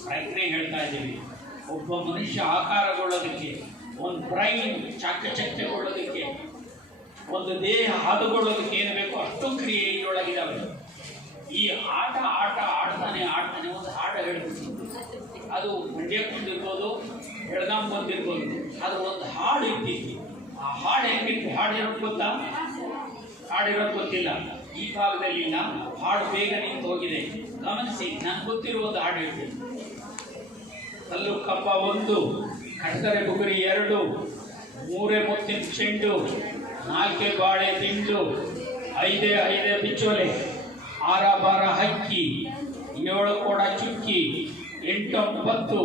ಪ್ರಜ್ಞೆ ಹೇಳ್ತಾ ಇದ್ದೀವಿ. ಒಬ್ಬ ಮನುಷ್ಯ ಆಕಾರಗೊಳ್ಳೋದಕ್ಕೆ, ಒಂದು ಬ್ರೈನ್ ಚಾಕಚಕ್ಯಗೊಳ್ಳೋದಕ್ಕೆ, ಒಂದು ದೇಹ ಹದಗೊಳ್ಳೋದಕ್ಕೆ ಏನು ಬೇಕೋ ಅಷ್ಟು ಕ್ರಿಯೆ ಇದರೊಳಗಿದ್ದಾವೆ. ಈ ಆಟ ಆಡ್ತಾನೆ ಒಂದು ಹಾಡು ಹೇಳ್ತೀನಿ. ಅದು ಮಂಡ್ಯಕ್ಕೆ ಬಂದಿರ್ಬೋದು, ಬೆಳಗಾಂ ಬಂದಿರ್ಬೋದು. ಅದು ಒಂದು ಹಾಡು ಇರ್ತಿತ್ತು. ಆ ಹಾಡು ಹೆಂಗಿತ್ತು? ಹಾಡಿರೋದು ಗೊತ್ತಾ? ಹಾಡಿರೋದು ಗೊತ್ತಿಲ್ಲ. ಈ ಭಾಗದಲ್ಲಿ ಇಲ್ಲ, ಹಾಡು ಬೇಗ ನಿಂತು ಹೋಗಿದೆ. ಗಮನಿಸಿ, ನನಗೆ ಗೊತ್ತಿರುವ ಒಂದು ಹಾಡು ಹೇಳ್ತೀನಿ. ಕಲ್ಲು ಕಪ್ಪ 1, ಕಡ್ಕರೆ ಬುಗುರಿ 2, 3 ಮುತ್ತಿನ ಚೆಂಡು, 4 ಬಾಳೆ ತಿಂಡು, 5 ಬಿಚ್ಚೋಲೆ, 6 ಬಾರ ಹಕ್ಕಿ, 7 ಕೋಡ ಚುಕ್ಕಿ, 8 9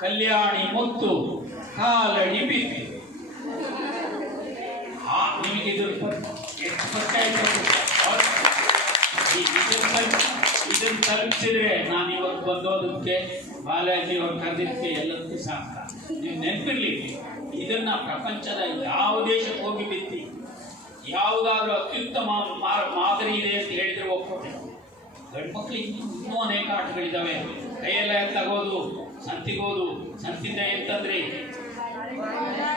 ಕಲ್ಯಾಣಿ ಮುತ್ತು, ಕಾಲಡಿ ಬಿತ್ತು. ನಿಮಗೆ ಎಷ್ಟು ಪರಿಚಯ ಇದನ್ನು ತಲುಪಿಸಿದ್ರೆ ನಾನು ಇವತ್ತು ಬಂದೋದಕ್ಕೆ, ಬಾಲಾಜಿ ಅವ್ರು ಕರೆದಿದ್ದಕ್ಕೆ ಎಲ್ಲದಕ್ಕೂ ಸಾಕ. ನೀವು ನೆನಪಿರ್ಲಿ, ಇದನ್ನ ಪ್ರಪಂಚದ ಯಾವ ದೇಶಕ್ಕೆ ಹೋಗಿ ಬಿತ್ತಿ ಯಾವುದಾದ್ರೂ ಅತ್ಯುತ್ತಮ ಮಾದರಿ ಇದೆ ಅಂತ ಹೇಳಿದ್ರೆ ಒಪ್ಕೊಟ್ಟೆ. ಗಂಡು ಮಕ್ಕಳಿಗೆ ಇನ್ನೂ ಅನೇಕ ಆಟಗಳಿದ್ದಾವೆ. ಕೈಯೆಲ್ಲ ತಗೋದು, ಸಂತಿಗೋದು, ಸಂತಿದ್ದ ಎಂತಂದ್ರಿ,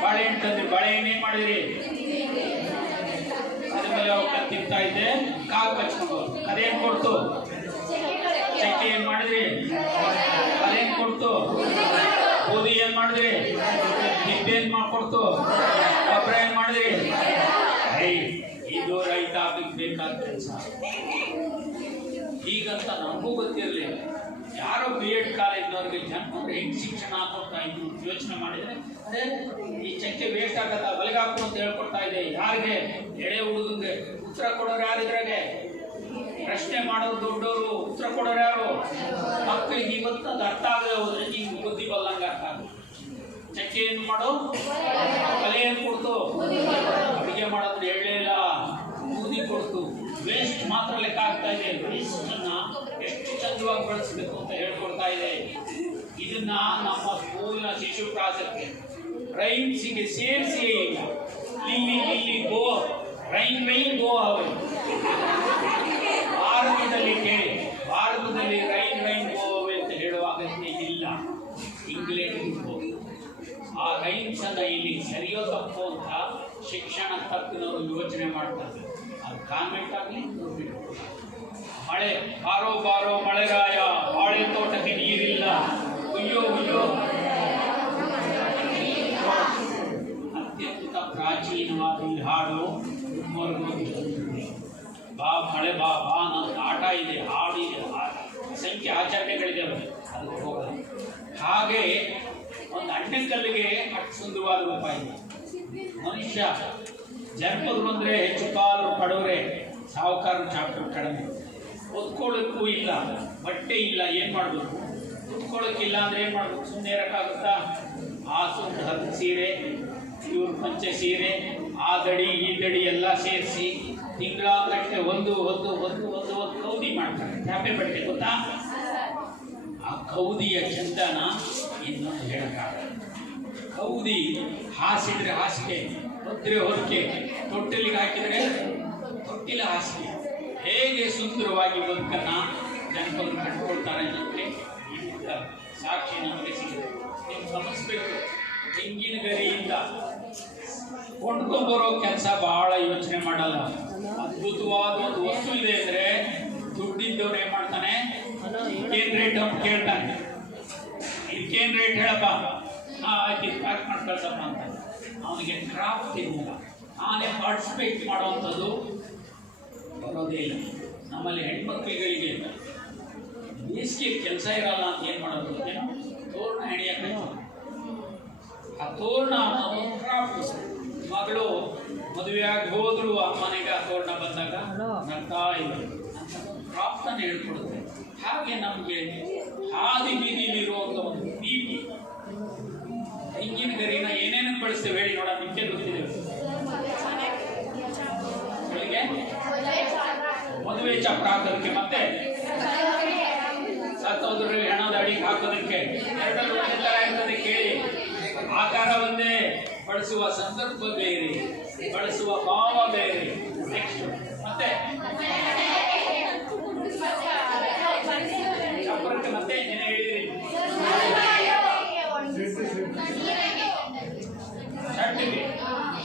ಬಾಳೆಹಣ್ಣು ತಂದ್ರಿ, ಬಾಳೆಹಣ್ಣು ಏನ್ ಮಾಡಿದ್ರಿ? ಅದ್ರ ಮೇಲೆ ಅವ್ರು ತಿಂತಾ ಇದ್ದೆ, ಕಾಲು ಕಚ್ಕೊಂಡು. ಅದೇನ್ ಕೊಡ್ತು? ಚಕ್ಕೆ ಏನ್ ಮಾಡಿದ್ರಿ? ಅದೇನ್ ಕೊಡ್ತು? ಗೋಧಿ ಏನ್ ಮಾಡಿದ್ರಿ? ಹಿಟ್ಟು ಏನ್ ಮಾಡ್ಕೊಡ್ತು? ಗೊಬ್ಬರ ಏನ್ ಮಾಡಿದ್ರಿ? ಇದು ರೈತಾಪಿಗೆ ಬೇಕಾದ ಕೆಲಸ. ಈಗಂತ ನಮಗೂ ಗೊತ್ತಿರಲಿಲ್ಲ. ಯಾರೋ B.Ed ಕಾಲೇಜ್ನವ್ರಿಗೆ ಜನರು ಹೆಂಗ್ ಶಿಕ್ಷಣ ಕೊಡ್ತಾ ಇದ್ರು ಯೋಚನೆ ಮಾಡಿದ್ರೆ, ಅದೇ ಈ ಚಕ್ಕೆ ವೇಸ್ಟ್ ಆಗತ್ತ, ಬಲಗಾಕು ಅಂತ ಹೇಳ್ಕೊಡ್ತಾ ಇದೆ. ಯಾರಿಗೆ? ಎಳೆ ಹುಡುಗಂಗೆ. ಉತ್ತರ ಕೊಡೋರು ಯಾರಿದ್ರಾಗೆ? ಪ್ರಶ್ನೆ ಮಾಡೋರು ದೊಡ್ಡವರು, ಉತ್ತರ ಕೊಡೋರು ಯಾರು? ಮಕ್ಕಳಿಗೆ ಇವತ್ತು ಅದು ಅರ್ಥ ಆಗದೆ ಹೋದ್ರೆ ಹಿಂಗ್ ಬುದ್ಧಿ ಬಲ್ಲಂಗೆ ಅರ್ಥ ಆಗ. ಚಕ್ಕೆ ಏನು ಮಾಡೋ? ಕಲೆ ಏನು ಕೊಡ್ತು? ಅಡುಗೆ ಮಾಡೋದು ಎಳ್ಳೆ ಇಲ್ಲ, ಬೂದಿ ಕೊಡ್ತು. ವೇಸ್ಟ್ ಮಾತ್ರ ಲೆಕ್ಕ ಆಗ್ತಾ ಇದೆ. ವೇಸ್ಟನ್ನ ಎಷ್ಟು ಚಂದವಾಗಿ ಬಳಸಬೇಕು ಅಂತ ಹೇಳ್ಕೊಡ್ತಾ ಇದೆ. ಇದನ್ನ ನಮ್ಮ ಸ್ಕೂಲ್ನ ಶಿಶು ಪ್ರಾಸಕ್ಕೆ ರೈಮ್ಸಿಗೆ ಸೇರಿಸಿ ಇಲ್ಲಿ ಗೋ ರೈನ್ ಗೋ ಅವೆ. ಭಾರತದಲ್ಲಿ ಕೇಳಿ, ಭಾರತದಲ್ಲಿ ರೈನ್ ಗೋ ಅವೆ ಅಂತ ಹೇಳುವ ಅಗತ್ಯ ಇಲ್ಲ. ಇಂಗ್ಲೆಂಡ್ ಆ ರೈಮ್ಸ್ ಅನ್ನ ಇಲ್ಲಿ ಸರಿಯೋ ತಪ್ಪು ಅಂತ ಶಿಕ್ಷಣ ತಜ್ಞರು ಯೋಚನೆ ಮಾಡ್ತಾರೆ. ಅದು ಕಾನ್ವೆಂಟ್ ಆಗಲಿ, ಮಳೆ ಬಾರೋ ಬಾರೋ ಮಳೆರಾಯ, ಬಾಳೆ ತೋಟಕ್ಕೆ ನೀರಿಲ್ಲ, ಹುಯ್ಯೋ ಹುಯ್ಯೋ. ಅತ್ಯಂತ ಪ್ರಾಚೀನವಾದ ಈ ಹಾಡು ಬಾ ಮಳೆ ಬಾ ಬಾ ನನ್ನ ಆಟ ಇದೆ, ಹಾಡು ಇದೆ, ಸಂಖ್ಯೆ ಆಚರಣೆಗಳಿದ್ದಾವೆ, ಅದಕ್ಕೆ ಹೋಗಲ್ಲ. ಹಾಗೆ ಒಂದು ಅಣ್ಣೆಕಲ್ಲಿಗೆ ಅಷ್ಟು ಸುಂದರವಾದ ರೂಪ ಇದೆ. ಮನುಷ್ಯ ಜನ್ಮದ್ರು ಅಂದರೆ ಹೆಚ್ಚು ಕಾಲು ಪಡವ್ರೆ, ಸಾಹುಕಾರ ಚಾಪ್ಟರ್ ಕಡಿಮೆ. ಓದ್ಕೊಳ್ಳೋಕ್ಕೂ ಇಲ್ಲ, ಬಟ್ಟೆ ಇಲ್ಲ, ಏನು ಮಾಡಬೇಕು? ಓದ್ಕೊಳ್ಳೋಕ್ಕಿಲ್ಲ ಅಂದರೆ ಏನು ಮಾಡಬೇಕು? ಸುಮ್ಮನೆ ಇರೋಕ್ಕಾಗುತ್ತಾ? ಆ ಸುಮ್ಮನೆ 10 ಸೀರೆ, ಇವ್ರ ಪಂಚೆ ಸೀರೆ, ಆ ದಡಿ ಈ ದಡಿ ಎಲ್ಲ ಸೇರಿಸಿ ತಿಂಗಳಾಗಟ್ಟೆ ಒಂದು ಕೌದಿ ಮಾಡ್ತಾರೆ. ಚಾಪೆ ಬಟ್ಟೆ ಗೊತ್ತಾ? ಆ ಕೌದಿಯ ಚಂದನ ಇನ್ನೊಂದು ಹೇಳಕ್ಕಾಗಲ್ಲ. ಕೌದಿ ಹಾಸಿದ್ರೆ ಹಾಸಿಗೆ, ಹೊದ್ರೆ ಹೊರಕೆ, ತೊಟ್ಟಿಲಿಗೆ ಹಾಕಿದರೆ ತೊಟ್ಟಿಲ ಹಾಸಿಗೆ. ಹೇಗೆ ಸುಂದರವಾಗಿ ಬದುಕನ್ನ ಜನಪದರು ಕಟ್ಕೊಳ್ತಾರೆ ಅನ್ನೋಕ್ಕೆ ಈಗ ಸಾಕ್ಷಿ ನಮಗೆ ಸಿಗುತ್ತೆ. ನೀವು ಗಮನಿಸ್ಬೇಕು, ತೆಂಗಿನ ಗರಿಯಿಂದ ಕೊಂಡ್ಕೊಂಡ್ಬರೋ ಕೆಲಸ ಬಹಳ ಯೋಚನೆ ಮಾಡಲ್ಲ. ಅದ್ಭುತವಾದ ಒಂದು ವಸ್ತು ಇದೆ ಅಂದರೆ ದುಡ್ಡಿದ್ದವ್ರು ಏನ್ ಮಾಡ್ತಾನೆ, ಏನ್ ರೇಟ್ ಅಂತ ಕೇಳ್ತಾನೆ. ಇದಕ್ಕೇನು ರೇಟ್ ಹೇಳಪ್ಪ, ಆಯ್ತು ಪ್ಯಾಕ್ ಮಾಡಿ ಕಳ್ಸಪ್ಪ ಅಂತ. ಅವನಿಗೆ ಕ್ರಾಫ್ಟ್ ಇರಲಿಲ್ಲ, ನಾನೇ ಪಾರ್ಟಿಸಿಪೇಟ್ ಮಾಡುವಂಥದ್ದು ಬರೋದೇ ಇಲ್ಲ. ನಮ್ಮಲ್ಲಿ ಹೆಣ್ಮಕ್ಳುಗಳಿಗೆ ಬೇಸಿಗೆ ಕೆಲಸ ಇರಲ್ಲ ಅಂತ ಏನು ಮಾಡೋದು, ಏನೋ ತೋರಣ ಹೆಣಿಯಕ್ಕೆ. ಆ ತೋರಣ ಕ್ರಾಫ್ಟ್. ಮಗಳು ಮದುವೆಯಾಗಿ ಹೋದ್ರು ಆ ಮನೆಗೆ ಆ ತೋರಣ ಬಂದಾಗ ನಗ್ತಾ ಇದ್ರು ಅಂತ ಕ್ರಾಫ್ಟನ್ನು ಹೇಳ್ಕೊಡುತ್ತೆ. ಹಾಗೆ ನಮಗೆ ಹಾದಿ ಬೀದಿಲಿರುವಂಥ ಒಂದು ಪ್ರೀತಿ. ತೆಂಗಿನ ಗರಿನ ಏನೇನು ಬಳಸ್ತೇವೆ ಹೇಳಿ ನೋಡ, ನಿಮಗೆ ಗೊತ್ತಿದೆ. ಬೆಳಿಗ್ಗೆ ಮದುವೆ ಚಪ್ರ ಹಾಕೋದಕ್ಕೆ, ಮತ್ತೆ ಸತ್ತೋದ್ರೆ ಹೆಣದ ಅಡಿಗೆ ಹಾಕೋದಕ್ಕೆ, ಎರಡಲ್ಲೂ ಒಂದೇ ಥರ ಇರ್ತದೆ ಕೇಳಿ. ಆಕಾರ ಒಂದೇ, ಬಳಸುವ ಸಂದರ್ಭ ಬೇರೆ, ಬಳಸುವ ಭಾವ ಬೇರೆ. ನೆಕ್ಸ್ಟ್ ಮತ್ತೆ ಚಪ್ರಕ್ಕೆ ಮತ್ತೆ ಏನೇ ಹೇಳಿದ್ರಿ,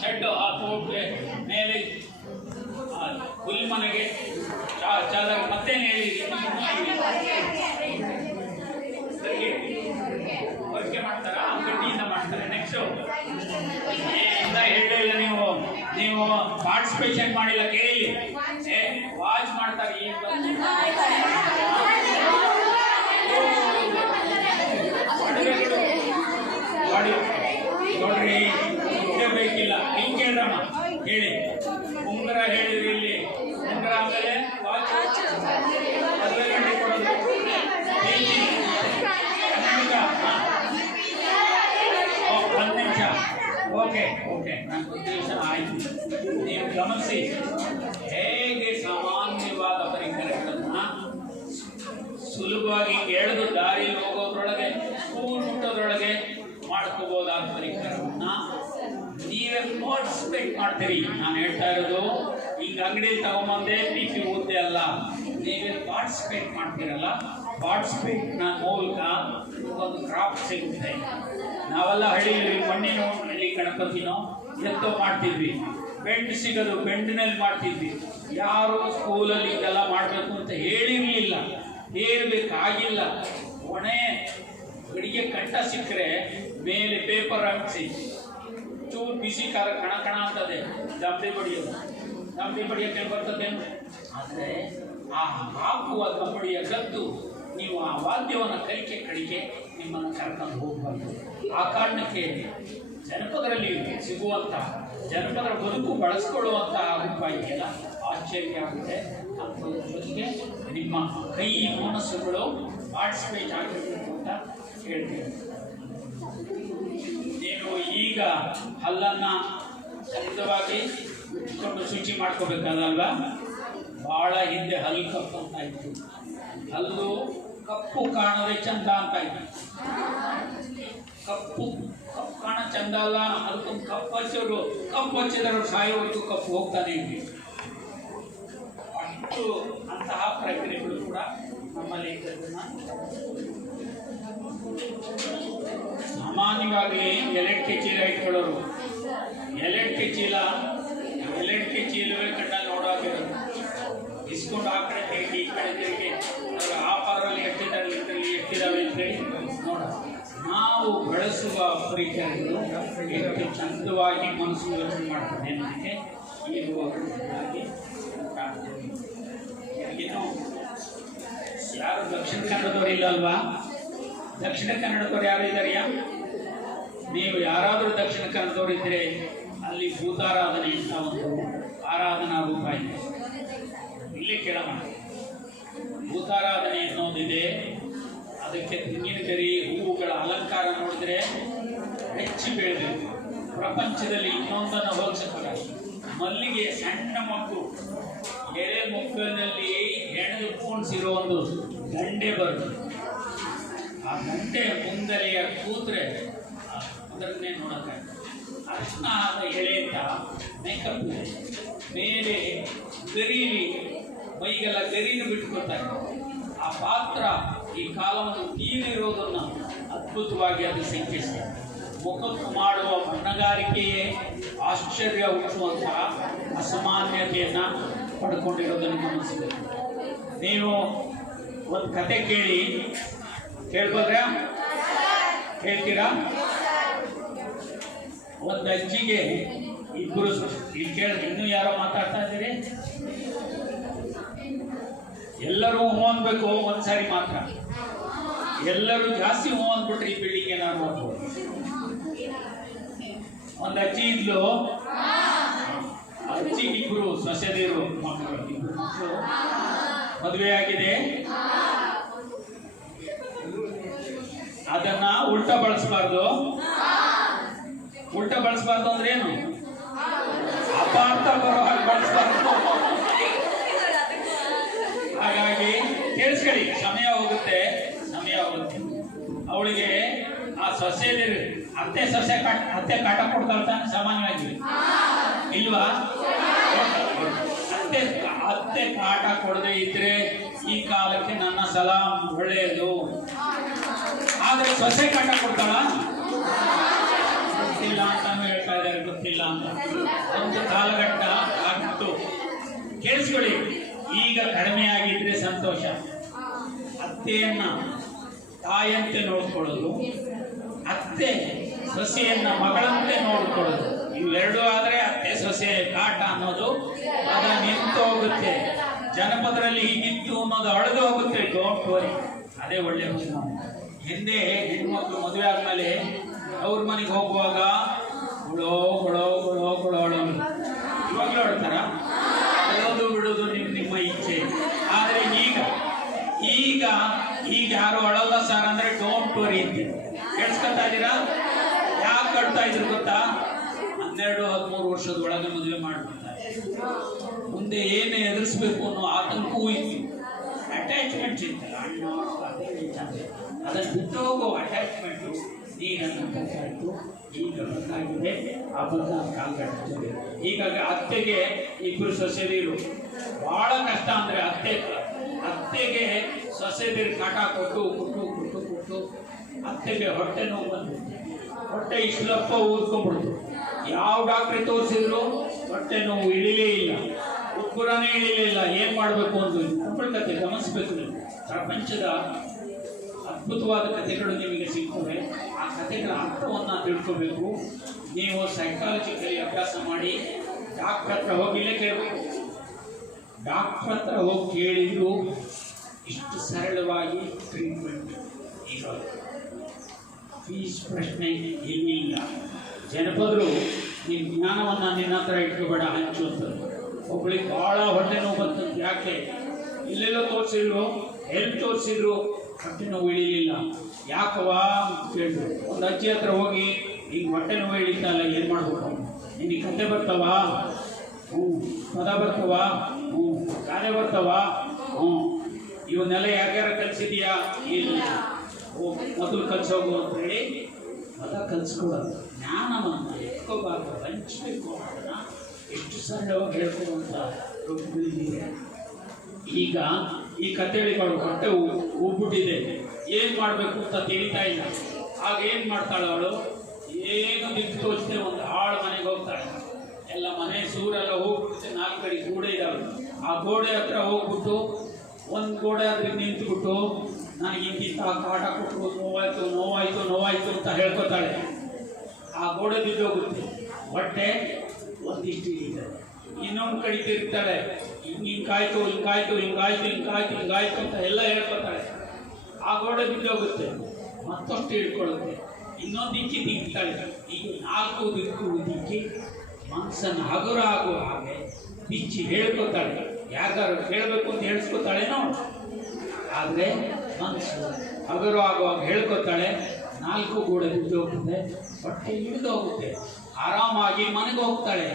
ಶೆಡ್ಡು ಆ ಕೋಟ್ಗೆ ಮೇಲೆ ಹುಲ್ ಮನೆಗೆ ಚಾದರ ಮತ್ತೇನು ಹೇಳಿದ್ರಿ, ವರ್ಕೆ ಮಾಡ್ತಾರ, ಗಡ್ಡಿಯಿಂದ ಮಾಡ್ತಾರೆ. ನೆಕ್ಸ್ಟ್ ಎಲ್ಲ ಹೇಳಿಲ್ಲ, ನೀವು ಪಾರ್ಟಿಸಿಪೇಷನ್ ಮಾಡಿಲ್ಲ ಕೇಳಿ. ವಾಚ್ ಮಾಡ್ತಾರೆ, ಈಗ ನೋಡ್ರಿ ಬೇಕಿಲ್ಲ. ಹಿಂಗೆ ಕೇಳ್ರಮ್ಮ ಹೇಳಿ. ಉಂಗುರ ಹೇಳಿದ್ರಿ ಇಲ್ಲಿ, ಉಂಗುರ ಆಮೇಲೆ ವಾಚ್, ಮದುವೆ ಗಂಟೆ ಕೊಡೋದು, ಒಂದು ನಿಮಿಷ. ಓಕೆ ನನ್ನ ಉದ್ದೇಶ ಆಯಿತು. ನೀವು ಗಮನಿಸಿ ಹೇಗೆ ಸಾಮಾನ್ಯವಾದ ಪರಿಕರಗಳನ್ನು ಸುಲಭವಾಗಿ ಎಳೆದು ದಾರಿಯಲ್ಲಿ ಹೋಗೋದ್ರೊಳಗೆ, ಸ್ಕೂಲ್ ಮುಟ್ಟೋದ್ರೊಳಗೆ ಮಾಡ್ಕೋಬಹುದಾದ ಪರಿಕರವನ್ನ ನೀವೇ ಪಾರ್ಟಿಸಿಪೇಟ್ ಮಾಡ್ತೀರಿ. ನಾನು ಹೇಳ್ತಾ ಇರೋದು ಈಗ ಅಂಗಡಿಯಲ್ಲಿ ತಗೊಂಬಂದೆ ಪಿ ಓದ್ದೆ ಅಲ್ಲ, ನೀವೇ ಪಾರ್ಟಿಸಿಪೇಟ್ ಮಾಡ್ತೀರಲ್ಲ, ಪಾರ್ಟಿಸಿಪೇಟ್ನ ಮೂಲಕ ಒಂದು ಕ್ರಾಫ್ಟ್ ಸಿಗುತ್ತೆ. ನಾವೆಲ್ಲ ಹಳ್ಳಿಯಲ್ಲಿ ಮಣ್ಣಿನ ಹಳ್ಳಿ ಗಣಪತಿನೋ ಎತ್ತೋ ಮಾಡ್ತಿದ್ವಿ, ಬೆಂಡ್ ಸಿಗೋದು ಬೆಂಡಿನಲ್ಲಿ ಮಾಡ್ತಿದ್ವಿ. ಯಾರು ಸ್ಕೂಲಲ್ಲಿ ಇದೆಲ್ಲ ಮಾಡಬೇಕು ಅಂತ ಹೇಳಿರಲಿಲ್ಲ, ಹೇಳಬೇಕಾಗಿಲ್ಲ. ಒಣೆ ಗಡಿಗೆ ಕಂಠ ಸಿಕ್ಕರೆ ಮೇಲೆ ಪೇಪರ್ ಅಂಟಿಸಿ ಚೂರು ಬಿಸಿ ಕಣ ಕಣ ಅಂತದೆ, ದಬ್ಬೆ ಬಡಿಯೋಕ್ಕೆ ಬರ್ತದೇನು. ಆದರೆ ಆ ಹಾಕುವ ದಬ್ಬಡಿಯ ಗದ್ದು ನೀವು ಆ ವಾದ್ಯವನ್ನು ಕಡಿಕೆ ನಿಮ್ಮನ್ನು ಕರ್ಕೊಂಡು ಹೋಗಬಾರ್ದು. ಆ ಕಾರಣಕ್ಕೆ ಜನಪದರಲ್ಲಿ ಸಿಗುವಂಥ ಜನಪದರ ಬದುಕು ಬಳಸ್ಕೊಳ್ಳುವಂತಹ ರೂಪ ಇದೆಯಲ್ಲ, ಆಶ್ಚರ್ಯ ಆಗುತ್ತೆ. ಅಂಥದ್ರ ಜೊತೆಗೆ ನಿಮ್ಮ ಕೈ ಮನಸ್ಸುಗಳು ಪಾರ್ಟಿಸಿಪೇಟ್ ಆಗಿರಬೇಕು ಅಂತ ಹೇಳ್ತೀನಿ. ನೀವು ಈಗ ಹಲ್ಲನ್ನು ಖಚಿತವಾಗಿ ಇಟ್ಕೊಂಡು ಶುಚಿ ಮಾಡ್ಕೋಬೇಕಾದಲ್ವಾ? ಭಾಳ ಹಿಂದೆ ಹಲ್ಲು ಕಪ್ಪು ಅಂತ ಇತ್ತು. ಹಲ್ಲು ಕಪ್ಪು ಕಾಣದೆ ಚಂದ ಅಂತ ಇತ್ತು. ಕಪ್ಪು ಕಾಣ ಚಂದ ಅಲ್ಲ, ಅದಕ್ಕೊಂದು ಕಪ್ಪು ಹಚ್ಚಿದ್ರು ಸಾಯೋವರೆಗೂ ಕಪ್ಪು ಹೋಗ್ತಾನೆ ಇದ್ವಿ. ಅಷ್ಟು ಅಂತಹ ಪ್ರಕ್ರಿಯೆಗಳು ಕೂಡ ನಮ್ಮಲ್ಲಿ ಇದ್ದದನ್ನ ಸಾಮಾನ್ಯವಾಗಿ ಎಲೆಟ್ಕೆ ಚೀಲ ಇಟ್ಕೊಳ್ಳೋರು, ಎಲೆಟ್ಕೆ ಚೀಲವೇ ಕಣ್ಣಲ್ಲಿ ನೋಡೋದಿರೋದು. ಇಸ್ಕೊಂಡು ಆ ಕಡೆ ತಿರುಗಿ ಈ ಕಡೆ ತಿರುಗಿ ಆಫರಲ್ಲಿ ಎಷ್ಟಿದಾವೆ ಅಂತೇಳಿ ನೋಡ. ನಾವು ಬಳಸುವ ಪರಿಕರಗಳು ಎಷ್ಟು ಚಂದವಾಗಿ ಮನಸ್ಸು ಯೋಚನೆ ಮಾಡ್ತದೆ ಅನ್ನೋದಕ್ಕೆ ಇರುವಾಗಿ ಇನ್ನು ಯಾರು ದಕ್ಷಿಣ ಕನ್ನಡದವರು ಇಲ್ಲ ಅಲ್ವಾ? ದಕ್ಷಿಣ ಕನ್ನಡದವ್ರು ಯಾರು ಇದ್ದಾರೆಯಾ? ನೀವು ಯಾರಾದರೂ ದಕ್ಷಿಣ ಕನ್ನಡದವರು ಇದ್ದರೆ ಅಲ್ಲಿ ಭೂತಾರಾಧನೆ ಅಂತ ಒಂದು ಆರಾಧನಾ ರೂಪ ಇದೆ. ಇಲ್ಲೇ ಕೇಳೋಣ. ಭೂತಾರಾಧನೆ ಅನ್ನೋದಿದೆ. ಅದಕ್ಕೆ ತೆಂಗಿನ ಗರಿ ಹೂವುಗಳ ಅಲಂಕಾರ ನೋಡಿದ್ರೆ ಹೆಚ್ಚು ಬೆಳೆದಿದೆ. ಪ್ರಪಂಚದಲ್ಲಿ ಇನ್ನೊಂದನ್ನು ಹೋಲಿಸಕ್ಕಾಗಲ್ಲ. ಮಲ್ಲಿಗೆ ಸಣ್ಣ ಮಕ್ಕಳು ಎಳೆ ಮುಕ್ಕನಲ್ಲಿ ಹೆಣೆದುಕೊಂಡಿರೋ ಒಂದು ದಂಡೆ ಬರ್ತದೆ. ಆ ದಂಡೆ ಮುಂದಲೆಯ ಕೂತ್ರೆ ಅದನ್ನೇ ನೋಡೋಕ್ಕಾಗ. ಅರ್ಶನ ಆದ ಎಳೆ ಅಂತ ಮೇಕಪ್ ಇದೆ, ಮೇಲೆ ಗರೀಲಿ ಮೈಗೆಲ್ಲ ಗರೀನು ಬಿಟ್ಕೊತಾರೆ. ಆ ಪಾತ್ರ ಈ ಕಾಲವನ್ನು ತೀರಿರೋದನ್ನು ಅದ್ಭುತವಾಗಿ ಅದು ಸಂಕೇತಿಸ್ತದೆ. ಮುಖಕ್ಕೆ ಮಾಡುವ ಬಣ್ಣಗಾರಿಕೆಯೇ ಆಶ್ಚರ್ಯ ಹುಟ್ಟುವಂತಹ ಅಸಾಮಾನ್ಯತೆಯನ್ನು ಪಡ್ಕೊಂಡಿರೋದನ್ನು ಗಮನಿಸಬೇಕು. ನೀವು ಒಂದು ಕತೆ ಕೇಳ್ಬೋದ್ರಾ? ಹೇಳ್ತೀರಾ? ಒಂದು ಅಜ್ಜಿಗೆ ಇಬ್ಬರು ಇಲ್ಲಿ ಕೇಳಿದ್ರೆ ಇನ್ನೂ ಯಾರೋ ಮಾತಾಡ್ತಾ ಇದ್ದೀರಿ? ಎಲ್ಲರೂ ಹೂ ಅನ್ಬೇಕು ಒಂದ್ಸಾರಿ ಮಾತ್ರ. ಎಲ್ಲರೂ ಜಾಸ್ತಿ ಹೂ ಅಂದ್ಬಿಟ್ರೆ ಈ ಬಿಲ್ಡಿಂಗ್ ಏನಾದ್ರು ಹೋಗ್ಬೋದು. ಒಂದು ಅಜ್ಜಿ ಇದ್ಲು, ಅಜ್ಜಿಗೆ ಇಬ್ರು ಸೊಸೆದಿರು ಮಕ್ಕಳು, ಇಬ್ರು ಮಕ್ಕಳು ಮದುವೆ ಆಗಿದೆ. ಅದನ್ನ ಉಲ್ಟಾ ಬಳಸಬಾರ್ದು. ಉಲ್ಟಾ ಬಳಸಬಾರ್ದು ಅಂದ್ರೆ ಏನು? ಅಪಾರ್ಥ ಬರೋ ಹಾಗೆ ಬಳಸಬಾರ್ದು. ಹಾಗಾಗಿ ಕೇಳಿಸ್ಕೊಳ್ಳಿ, ಸಮಯ ಹೋಗುತ್ತೆ. ಅವಳಿಗೆ ಆ ಸೊಸೆದಿರು ಅತ್ತೆ ಕಾಟ ಕೊಡ್ತಾಳೆ ಸಾಮಾನ್ಯವಾಗಿ, ಇಲ್ವಾ? ಅತ್ತೆ ಕಾಟ ಕೊಡದೆ ಇದ್ರೆ ಈ ಕಾಲಕ್ಕೆ ನನ್ನ ಸಲಾಂ ಒಳ್ಳೆಯದು. ಆದ್ರೆ ಸೊಸೆ ಕಾಟ ಕೊಡ್ತಾಳ? ಗೊತ್ತಿಲ್ಲ ಅಂತಾನು ಹೇಳ್ತಾ ಇದ್ದಾರೆ, ಗೊತ್ತಿಲ್ಲ ಅಂತ. ಒಂದು ಕಾಲಘಟ್ಟ ಆಗಿತ್ತು. ಕೇಳಿಸ್ಕೊಳ್ಳಿ, ಈಗ ಕಡಿಮೆ ಆಗಿದ್ರೆ ಸಂತೋಷ. ಅತ್ತೆಯನ್ನ ತಾಯಿಯಂತೆ ನೋಡ್ಕೊಳ್ಳೋದು, ಅತ್ತೆ ಸೊಸೆಯನ್ನ ಮಗಳಂತೆ ನೋಡ್ಕೊಳ್ಳೋದು, ಇವೆರಡೂ ಆದ್ರೆ ಅತ್ತೆ ಸೊಸೆ ಕಾಟ ಅನ್ನೋದು ಅದ ನಿಂತು ಹೋಗುತ್ತೆ. ಜನಪದರಲ್ಲಿ ಹೀಗಿತ್ತು ಅನ್ನೋದು ಅಳೆದು ಹೋಗುತ್ತೆ. ಡೋಂಟ್ ವರಿ, ಅದೇ ಒಳ್ಳೆ ವಿಷಯ. ಹಿಂದೆ ಹೆಣ್ಮಕ್ಳು ಮದುವೆ ಆದ್ಮೇಲೆ ಅವ್ರ ಮನೆಗೆ ಹೋಗುವಾಗ ಗುಳೋ ಗುಳೋ ಗುಳೋ ಗುಳೋ ಅಳೋದು. ಇವಾಗಲೂ ಆಡ್ತಾರ? ಅಳೋದು ಬಿಡೋದು ನಿಮ್ಮ ಇಚ್ಛೆ. ಆದರೆ ಈಗ ಯಾರು ಅಳೋಲ್ಲ ಸರ್ ಅಂದ್ರೆ ಡೋಂಟ್ ವರಿ ಅಂತ ಕೇಳಿಸ್ಕೊತಾ ಇದ್ದೀರಾ? ಯಾಕೆ ಕಟ್ತಾ ಇದ್ರು ಗೊತ್ತಾ? 12-13 ವರ್ಷದ ಒಳಗೆ ಮದುವೆ ಮಾಡ್ಬಿಡ್ತಾರೆ. ಮುಂದೆ ಏನು ಎದುರಿಸ್ಬೇಕು ಅನ್ನೋ ಆತಂಕವೂ ಇತ್ತು. ಅಟ್ಯಾಚ್ಮೆಂಟ್ ಇತ್ತಲ್ಲ, ಅದನ್ನು ಬಿಟ್ಟು ಹೋಗೋ ಅಟ್ಯಾಚ್ಮೆಂಟು ನೀರನ್ನು ಬೇಕಾಯಿತು. ಈಗ ಬಂದಾಗಿದೆ ಆ ಬಂದ ಕಾಲ್ಗಟ್ಟಿದೆ. ಹೀಗಾಗಿ ಅತ್ತೆಗೆ ಇಬ್ಬರು ಸೊಸೆದಿರು ಬಹಳ ಕಷ್ಟ. ಅಂದರೆ ಅತ್ತೆಗೆ ಸೊಸೆದಿರು ಕಾಟ ಕೊಟ್ಟು ಅತ್ತೆಗೆ ಹೊಟ್ಟೆ ನೋವು ಬಂದ್ಬಿಟ್ಟು ಹೊಟ್ಟೆ ಇಷ್ಟಪ್ಪ ಊದ್ಕೊಂಡ್ಬಿಡ್ತು. ಯಾವ ಡಾಕ್ಟ್ರಿ ತೋರಿಸಿದ್ರು ಹೊಟ್ಟೆ ನೋವು ಇಳಿಲೇ ಇಲ್ಲ, ಉಬ್ಬರನೇ ಇಳಿಲಿಲ್ಲ. ಏನು ಮಾಡಬೇಕು ಅಂತ ಒಬ್ಬಳ ಕತೆ ಗಮನಿಸಬೇಕು. ನೀವು ಪ್ರಪಂಚದ ಅದ್ಭುತವಾದ ಕಥೆಗಳು ನಿಮಗೆ ಸಿಗ್ತವೆ. ಆ ಕಥೆಗಳ ಅರ್ಥವನ್ನು ತಿಳ್ಕೋಬೇಕು. ನೀವು ಸೈಕಾಲಜಿಕಲಿ ಅಭ್ಯಾಸ ಮಾಡಿ ಡಾಕ್ಟ್ರ್ ಹತ್ರ ಹೋಗಿಲ್ಲೇ ಕೇಳಬೇಕು. ಡಾಕ್ಟ್ರ್ ಹತ್ರ ಹೋಗಿ ಕೇಳಿದ್ರು ಇಷ್ಟು ಸರಳವಾಗಿ ಟ್ರೀಟ್ಮೆಂಟ್ ಈಗ ಫೀಸ್ ಪ್ರಶ್ನೆ ಏನಿಲ್ಲ. ಜನಪದರು ನಿಮ್ಮ ಜ್ಞಾನವನ್ನು ನಿನ್ನ ಹತ್ರ ಇಟ್ಕೋಬೇಡ, ಹಂಚು ಅಂತದ್ದು. ಒಬ್ಬಳಿಗೆ ಭಾಳ ಹೊಟ್ಟೆ ನೋವು ಬಂತಂತ. ಯಾಕೆ? ಇಲ್ಲೆಲ್ಲೋ ತೋರಿಸಿದ್ರು, ಎಲ್ಲಿ ತೋರಿಸಿದ್ರು, ಹೊಟ್ಟೆ ನೋವು ಇಳಿಲಿಲ್ಲ. ಯಾಕವಾ ಕೇಳಿದ್ರು. ಒಂದು ಅಜ್ಜಿ ಹತ್ರ ಹೋಗಿ ಹಿಂಗೆ ಹೊಟ್ಟೆ ನೋವು ಇಳಿತಲ್ಲ, ಏನು ಮಾಡ್ಬೇಕು? ನಿನಗೆ ಕತೆ ಬರ್ತಾವ? ಪದ ಬರ್ತಾವ? ಗಾದೆ ಬರ್ತಾವ? ಇವನ್ನೆಲ್ಲ ಯಾರ್ಯಾರ ಕಲಿಸಿದೀಯಾ? ಇಲ್ಲ. ಮೊದಲು ಕಲಿಸೋಗು ಅಂತ ಹೇಳಿ ಪದ ಕಲಿಸ್ಕೊಡೋದು. ಜ್ಞಾನವನ್ನು ಎತ್ಕೋಬಾರ್ದು, ಹಂಚಬೇಕು. ಅದನ್ನು ಎಷ್ಟು ಸರಳವಾಗಿ ಹೇಳ್ಕೊಡುವಂಥ ರೂಪಗಳಿದೆ. ಈಗ ಈ ಕಥೆಗಳು ಹೊಟ್ಟೆ ಉಬ್ಬಿಟ್ಟಿದೆ, ಏನು ಮಾಡಬೇಕು ಅಂತ ತಿಳಿತಾ ಇಲ್ಲ. ಆಗ ಏನು ಮಾಡ್ತಾಳೆ ಅವಳು? ಏನು ದಿಕ್ಕು ತೋರಿಸದೆ ಒಂದು ಆಳು ಮನೆಗೆ ಹೋಗ್ತಾಳೆ. ಎಲ್ಲ ಮನೆ ಸೂರೆಲ್ಲ ಹೋಗ್ಬಿಡುತ್ತೆ. 4 ಕಡೆ ಗೋಡೆ ಇದ್ದಾವೆ. ಆ ಗೋಡೆ ಹತ್ರ ಹೋಗ್ಬಿಟ್ಟು ಒಂದು ಗೋಡೆ ಹತ್ರ ನಿಂತುಬಿಟ್ಟು ನನಗೆ ಇಂತಿಂತ ಕಾಟ ಕೊಟ್ಟರು, ನೋವಾಯಿತು ಅಂತ ಹೇಳ್ಕೊತಾಳೆ. ಆ ಗೋಡೆ ಬಿದ್ದೋಗುತ್ತೆ. ಹೊಟ್ಟೆ ಒಂದಿಷ್ಟು ಇದೆ. ಇನ್ನೊಂದು ಕಡೆ ತಿರುಗ್ತಾಳೆ. ಹಿಂಗಾಯ್ತು ಅಂತ ಎಲ್ಲ ಹೇಳ್ಕೊತಾಳೆ. ಆ ಗೋಡೆ ಬಿದ್ದೋಗುತ್ತೆ. ಮತ್ತಷ್ಟು ಹಿಡ್ಕೊಳ್ಳುತ್ತೆ. ಇನ್ನೊಂದು ದಿಕ್ಕಿತಾಳೆ. ಈಗ 4 ದಿಕ್ಕು ದಿಕ್ಕಿ ಮನಸ್ಸನ್ನು ಹಗುರ ಆಗುವ ಹಾಗೆ ಬಿಚ್ಚಿ ಹೇಳ್ಕೊತಾಳೆ. ಯಾರಿಗಾರು ಹೇಳಬೇಕು ಅಂತ ಹೇಳಿಸ್ಕೊತಾಳೇನೋ, ಆದರೆ ಮನಸ್ಸು ಹಗುರ ಆಗುವಾಗ ಹೇಳ್ಕೊತಾಳೆ. 4 ಗೋಡೆ ಬಿದ್ದು ಹೋಗುತ್ತೆ, ಹೊಟ್ಟೆ ಹಿಡಿದು ಹೋಗುತ್ತೆ. ಆರಾಮಾಗಿ ಮನೆಗೆ ಹೋಗ್ತಾಳೆ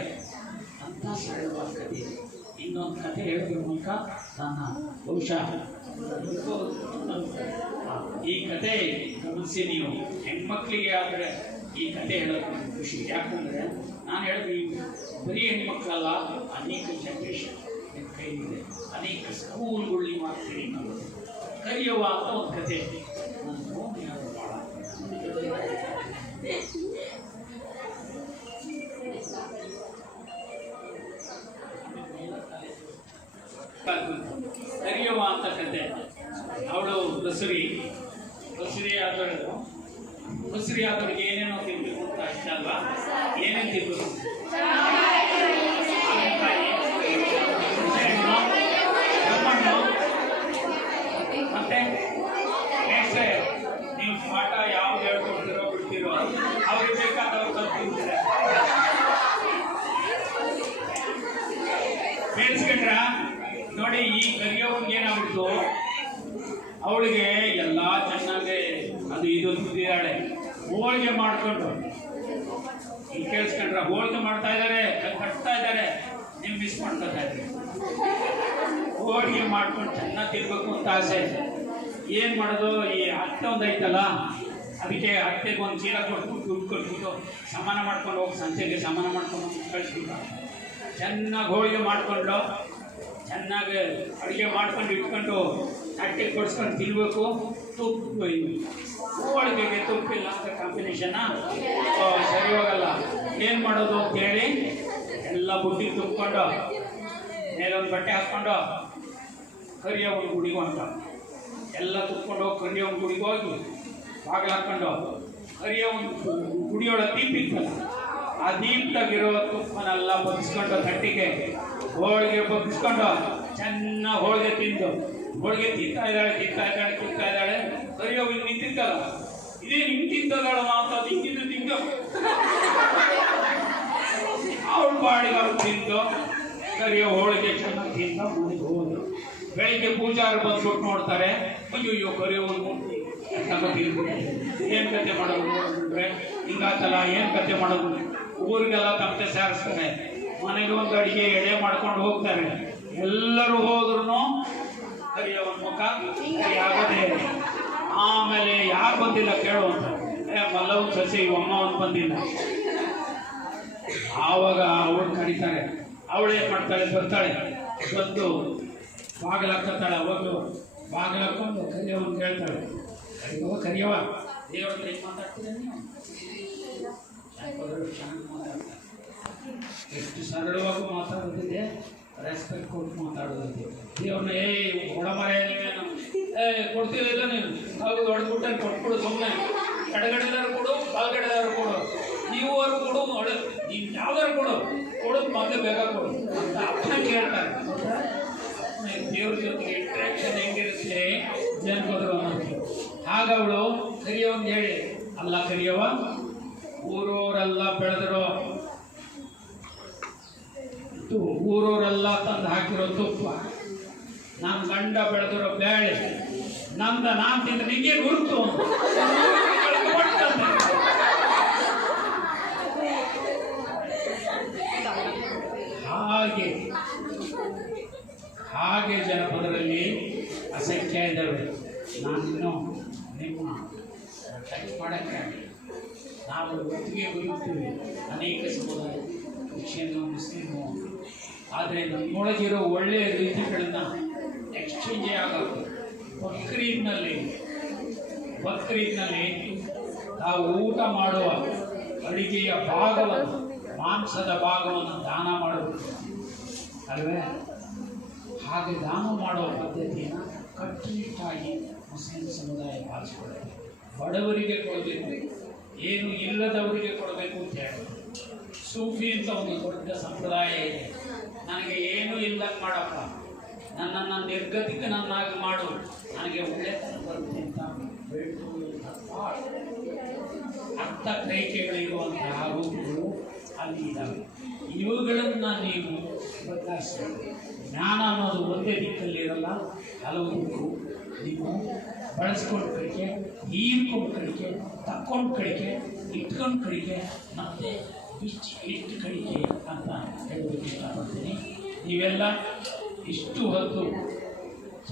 ಅಂತ ಸರಳವಾದ ಕಥೆ. ಇನ್ನೊಂದು ಕಥೆ ಹೇಳೋದ್ರ ಮೂಲಕ ನನ್ನ ಬಹುಶಃ ಈ ಕತೆ ಗಮನಿಸಿ ನೀವು ಹೆಣ್ಮಕ್ಳಿಗೆ ಆದರೆ ಈ ಕತೆ ಹೇಳೋದು ಖುಷಿ. ಯಾಕಂದರೆ ನಾನು ಹೇಳಿದ್ವಿ ಬರೀ ಹೆಣ್ಮಕ್ಳಲ್ಲ, ಅನೇಕ ಜನರೇಷನ್ ನಿಮ್ಮ ಕೈಲಿದೆ, ಅನೇಕ ಸ್ಕೂಲ್ಗಳು ನೀವು ಆಗ್ತೀರಿ. ಕರೆಯುವ ಅಂತ ಒಂದು ಕತೆ ಕರೆಯುವ ಅಂತ ಕತೆ. ಅವಳು ಬಸುರಿ ಆದವ್ರಿಗೆ ಏನೇನೋ ತಿನ್ಬೇಕು ಅಂತ ಇಷ್ಟ ಅಲ್ವಾ? ಏನೇನು ತಿನ್ಬೇಕು? ಮತ್ತೆ ನೀವು ಪಾಠ ಯಾವ್ದು ಹೇಳ್ಕೊಡ್ತೀರೋ ಬಿಡ್ತೀರೋ ಅವ್ರಿಗೆ ಬೇಕಾದವ್ರು ಕಲ್ತಿರ್ತಾರೆ. ಬೇಯಿಸ್ಕೊಂಡ್ರ ನೋಡಿ, ಈ ಕರಿಯೋನ್ಗೆ ಏನಾಗ್ಬಿಡ್ತು, ಅವಳಿಗೆ ಎಲ್ಲ ಚೆನ್ನಾಗಿ ಅದು ಇದು ತಿಂದಿದ್ದಾಳೆ. ಹೋಳಿಗೆ ಮಾಡ್ಕೊಂಡು ಈಗ ಕೇಳಿಸ್ಕೊಂಡ್ರ, ಹೋಳಿಗೆ ಮಾಡ್ತಾ ಇದ್ದಾರೆ, ಕಟ್ತಾ ಇದ್ದಾರೆ, ನೀವು ಮಿಸ್ ಮಾಡ್ತಾ ಇದ್ರಿ. ಹೋಳಿಗೆ ಮಾಡ್ಕೊಂಡು ಚೆನ್ನಾಗಿ ತಿನ್ಬೇಕು ಅಂತ ಆಸೆ. ಏನು ಮಾಡೋದು, ಈ ಅತ್ತೆ ಒಂದು ಐತಲ್ಲ, ಅದಕ್ಕೆ ಅತ್ತೆಗೆ ಒಂದು ಚೀಲ ಕೊಟ್ಬಿಟ್ಟು ದುಡ್ಡು ಕೊಟ್ಬಿಟ್ಟು ಸಮಾನ ಮಾಡ್ಕೊಂಡು ಹೋಗಿ ಸಂತೆಗೆ ಸಮಾನ ಮಾಡ್ಕೊಂಡು ಕಳಿಸ್ಬಿಟ್ಟು ಚೆನ್ನಾಗಿ ಹೋಳಿಗೆ ಮಾಡಿಕೊಂಡು ಚೆನ್ನಾಗಿ ಅಡುಗೆ ಮಾಡ್ಕೊಂಡು ಇಟ್ಕೊಂಡು ತಟ್ಟೆಗೆ ಕೊಡಿಸ್ಕೊಂಡು ತಿನ್ನಬೇಕು. ತುಪ್ಪ ಹೋಳಿಗೆಗೆ ತುಪ್ಪಿಲ್ಲ ಅಂತ ಕಾಂಬಿನೇಷನ್ನ ಸರಿ ಹೋಗಲ್ಲ. ಏನು ಮಾಡೋದು ಅಂತೇಳಿ ಎಲ್ಲ ಬುಡ್ಡಿಗೆ ತುಂಬಿಕೊಂಡು ಮೇಲೊಂದು ಬಟ್ಟೆ ಹಾಕ್ಕೊಂಡು ಕರಿಯವನ ಗುಡಿಗೆ ಹೊಂಟ ಎಲ್ಲ ತುಪ್ಕೊಂಡು ಹೋಗಿ ಕರಿಯವನ ಗುಡಿಗೆ ಹೋಗಿ ಬಾಗಿಲು ಹಾಕ್ಕೊಂಡು ಕರಿಯವನ ಗುಡಿಯೊಳಗೆ ದೀಪ ಇತ್ತಲ್ಲ, ಆ ದೀಪದಾಗಿರೋ ತುಪ್ಪನೆಲ್ಲ ಬಗ್ಗಿಸ್ಕೊಂಡು ತಟ್ಟಿಗೆ ಹೋಳಿಗೆ ಬಗ್ಗಿಸ್ಕೊಂಡು ಚೆನ್ನಾಗಿ ಹೋಳಿಗೆ ತಿಂದು ಹೋಳಿಗೆ ತಿಂತಾ ಇದ್ದಾಳೆ. ಕರಿಯೋ ಹಿಂಗೆ ನಿಂತಿದ್ದಲ್ಲ, ಇದೇ ಹಿಂಗೆ ತಿಂತದಾಳ ಅಂತ ತಿಂದು ಅವಳು ಬಾಡಿಗೆ ಅವ್ರು ತಿಂದು ಕರಿಯೋ ಹೋಳಿಗೆ ಚೆನ್ನಾಗಿ ತಿಂದ ಮನೆಗೆ ಹೋದ್ರು. ಬೆಳಿಗ್ಗೆ ಪೂಜಾರು ಬಂದ್ಬಿಟ್ಟು ನೋಡ್ತಾರೆ, ಅಯ್ಯೋ ಕರಿಯೋ ಒಂದು ಏನು ಕತೆ ಮಾಡೋದು ನೋಡಿದ್ರೆ ಹಿಂಗಾತಲ್ಲ, ಏನು ಕತೆ ಮಾಡೋದು. ಊರಿಗೆಲ್ಲ ತಮಟೆ ಸಾರಿಸ್ತಾರೆ, ಮನೆಗೆ ಒಂದು ಅಡಿಗೆ ಎಡೆ ಮಾಡ್ಕೊಂಡು ಹೋಗ್ತಾರೆ. ಎಲ್ಲರೂ ಹೋದ್ರು ಕರಿಯೋ ಒಂದು ಮುಖ ಆಗೋದೇ. ಆಮೇಲೆ ಯಾರು ಬಂದಿಲ್ಲ ಕೇಳುವಂತ, ಮಲ್ಲವನ್ ಸಸಿ ಅಮ್ಮ ಒಂದು ಬಂದಿಲ್ಲ. ಆವಾಗ ಅವಳು ಕರೀತಾರೆ. ಅವಳೇನು ಮಾಡ್ತಾಳೆ, ಬರ್ತಾಳೆ, ಬಂದು ಬಾಗಿಲು ಹಾಕ್ತಾಳೆ. ಅವಾಗಲೂ ಬಾಗಿಲು ಹಾಕೊಂಡು ಕರಿಯವನ್ ಕೇಳ್ತಾಳೆ, ಕರಿಯವ ದೇವ್ರ ಹತ್ರ ಏನು ಮಾತಾಡ್ತೀರ ನೀವು? ಚೆನ್ನಾಗಿ ಮಾತಾಡ್ತಾರೆ, ಎಷ್ಟು ಸರಳವಾಗಿ ಮಾತಾಡೋದಿದೆ, ರೆಸ್ಪೆಕ್ಟ್ ಕೊಟ್ಟು ಮಾತಾಡೋದಿದೆ. ದೇವ್ರನ್ನ ಹೊಡಮರ ನೀವೇನು ಕೊಡ್ತಿಲ್ಲ, ನೀನು ಅವಾಗ ಹೊಡೆದ್ಬಿಟ್ಟೆ ಕೊಟ್ಬಿಡು, ಸುಮ್ಮನೆ ಎಡಗಡೆದಾರು ಕೊಡು, ಬಲಗಡೆದಾರು ಕೊಡು, ನೀವು ಅವ್ರು ಕೊಡು, ನೀವು ಯಾವ್ದಾರು ಕೊಡೋದು ಮೊದಲು ಬೇಗ ಕೊಡು ಅಂತ ಅಪ್ಪನ ಕೇಳ್ತಾರೆ. ದೇವ್ರ ಜೊತೆಗೆ ಇಂಟ್ರಾಕ್ಷನ್ ಹೆಂಗಿರುತ್ತೆ ಜನಪದರು ಅನ್ನೋದು. ಆಗ ಅವಳು ಕರಿಯವನ್ ಹೇಳಿ, ಅಲ್ಲ ಕರಿಯವ, ಊರವರೆಲ್ಲ ಬೆಳೆದಿರೋ ಊರವರೆಲ್ಲ ತಂದು ಹಾಕಿರೋ ತುಪ್ಪ, ನನ್ನ ಗಂಡ ಬೆಳೆದಿರೋ ಬೇಳೆ, ನಂದ ನಾನು ತಿಂದ್ರೆ ನಿಂಗೆ ಗುರುತು. ಹಾಗೆ ಜನಪದರಲ್ಲಿ ಅಸಂಖ್ಯ ಇದ್ದಾವೆ. ನಾನಿನ್ನು ನಿಮ್ಮ ಟೈಪ್ ಮಾಡೋಕ್ಕೆ ನಾವು ಒಟ್ಟಿಗೆ ಬರುತ್ತೀವಿ, ಅನೇಕ ಸಮುದಾಯ, ಕ್ರಿಶ್ಚಿಯನ್ನು, ಮುಸ್ಲಿಮು. ಆದರೆ ನಮ್ಮೊಳಗಿರೋ ಒಳ್ಳೆಯ ರೀತಿಗಳನ್ನು ಎಕ್ಸ್ಚೇಂಜೇ ಆಗೋದು. ಬಕ್ರೀದ್ನಲ್ಲಿ ನಾವು ಊಟ ಮಾಡುವ ಅಡಿಗೆಯ ಭಾಗವನ್ನು, ಮಾಂಸದ ಭಾಗವನ್ನು ದಾನ ಮಾಡಬೇಕು ಅಲ್ವೇ? ಹಾಗೆ ದಾನ ಮಾಡುವ ಪದ್ಧತಿಯನ್ನು ಕಟ್ಟುನಿಟ್ಟಾಗಿ ಮುಸ್ಲಿಂ ಸಮುದಾಯ ಪಾಲಿಸಿಕೊಳ್ಳಬೇಕು. ಬಡವರಿಗೆ ಕೊಡಬೇಕು, ಏನು ಇಲ್ಲದವರಿಗೆ ಕೊಡಬೇಕು ಅಂತ ಹೇಳೋದು. ಸೂಫಿ ಅಂತ ಒಂದು ದೊಡ್ಡ ಸಂಪ್ರದಾಯ ಇದೆ. ನನಗೆ ಏನೂ ಇಲ್ಲದಂಗೆ ಮಾಡಪ್ಪ, ನನ್ನನ್ನು ನಿರ್ಗತಿಕನನ್ನಾಗಿ ಮಾಡು, ನನಗೆ ಒಳ್ಳೆತನ ಬರುತ್ತೆ ಅಂತ ಅರ್ಥ ಗ್ರಹಿಕೆಗಳಿರುವಂತಹ ರೂಪಗಳು ಅಲ್ಲಿ ಇದ್ದಾವೆ. ಇವುಗಳನ್ನು ನೀವು ಬದಲಾಯಿಸಬೇಕು. ಜ್ಞಾನ ಅನ್ನೋದು ಒಂದೇ ದಿಕ್ಕಲ್ಲಿ ಇರಲ್ಲ, ಹಲವು ದಿಕ್ಕು. ನೀವು ಬಳಸ್ಕೊಂಡು ಕಡಿಕೆ, ಹೀರ್ಕೊಂಡು ಕಡಿಕೆ, ತಕ್ಕೊಂಡು ಕಡಿಕೆ, ಇಟ್ಕೊಂಡು ಕಡಿಕೆ, ಮತ್ತೆ ಇಷ್ಟು ಕಡಿಮೆ ಅಂತ ಹೇಳೋದಕ್ಕೆ ಇಷ್ಟಪಡ್ತೀನಿ. ನೀವೆಲ್ಲ ಇಷ್ಟು ಹೊತ್ತು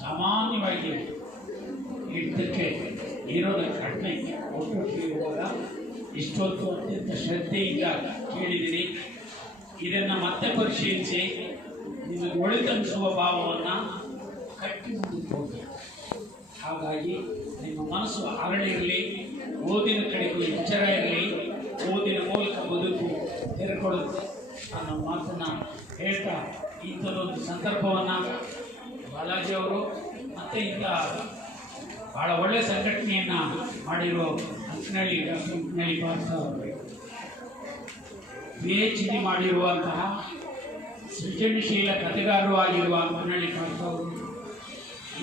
ಸಾಮಾನ್ಯವಾಗಿ ಹಿಡಿತಕ್ಕೆ ಇರೋದಕ್ಕೆ ಕಡಿಮೆ ಇರುವಾಗ ಇಷ್ಟೊತ್ತು ಅತ್ಯಂತ ಶ್ರದ್ಧೆಯಿಂದ ಕೇಳಿದಿರಿ. ಇದನ್ನು ಮತ್ತೆ ಪರಿಶೀಲಿಸಿ ನಿಮಗೆ ಒಳಿತನಿಸುವ ಭಾವವನ್ನು ಕಟ್ಟಿ ಮುಂದಕ್ಕೆ ಹೋಗಿ. ಹಾಗಾಗಿ ನಿಮ್ಮ ಮನಸ್ಸು ಅರಳಿರಲಿ, ಓದಿನ ಕಡೆಗೂ ಎಚ್ಚರ ಇರಲಿ, ಓದಿನ ಮೂಲಕ ಬದುಕು ತೆರೆಕೊಡುತ್ತೆ ಅನ್ನೋ ಮಾತನ್ನು ಹೇಳ್ತಾ ಇಂಥದ್ದೊಂದು ಸಂದರ್ಭವನ್ನು ಬಾಲಾಜಿ ಅವರು ಮತ್ತು ಇಂಥ ಭಾಳ ಒಳ್ಳೆಯ ಸಂಘಟನೆಯನ್ನು ಮಾಡಿರೋ ಅಂಕನಹಳ್ಳಿ ಡಾಕ್ಟರ್ ಅಂಕನಹಳ್ಳಿ ಪಾರ್ಥ ಅವರು PhD ಮಾಡಿರುವಂತಹ ಸೃಜನಶೀಲ ಕಥೆಗಾರರು ಆಗಿರುವ ಅಂಕನಹಳ್ಳಿ ಪಾರ್ಥ ಅವರು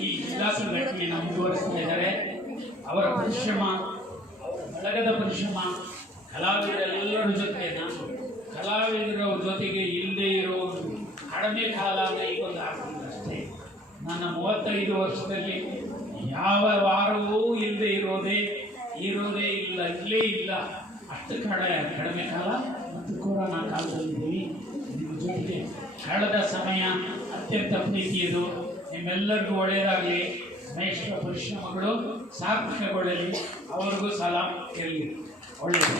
ಈ ಜಿಲ್ಲಾ ಸಂಘಟನೆಯನ್ನು ಮುಂದುವರಿಸ್ತಾ ಇದ್ದಾರೆ. ಅವರ ಪರಿಶ್ರಮ, ಅವರ ಬಳಗದ ಪರಿಶ್ರಮ, ಕಲಾವಿದರೆಲ್ಲರ ಜೊತೆ ನಾನು ಕಲಾವಿದರ ಜೊತೆಗೆ ಇಲ್ಲದೆ ಇರೋ ಕಡಿಮೆ ಕಾಲ ಅಂದರೆ ಈಗೊಂದು ಆಗ್ತದೆ ಅಷ್ಟೇ. ನನ್ನ 35 ವರ್ಷದಲ್ಲಿ ಯಾವ ವಾರವೂ ಇಲ್ಲದೆ ಇಲ್ಲೇ ಇಲ್ಲ. ಅಷ್ಟು ಕಡಿಮೆ ಕಾಲ ಮತ್ತು ಕೊರೋನಾ ಕಾಲದಲ್ಲಿದ್ದೀವಿ. ನಿಮ್ಮ ಜೊತೆಗೆ ಕಳೆದ ಸಮಯ ಅತ್ಯಂತ ಪ್ರೀತಿಯದು. ನಿಮ್ಮೆಲ್ಲರಿಗೂ ಒಳ್ಳೆಯದಾಗಲಿ, ಮೇಷ್ಟ್ರ ಪರಿಶ್ರಮಗಳು ಸಾರ್ಥಕಗೊಳ್ಳಲಿ, ಅವರಿಗೂ ಸಲಾಂ ಇರಲಿ. ಒಳ್ಳೆಯದು.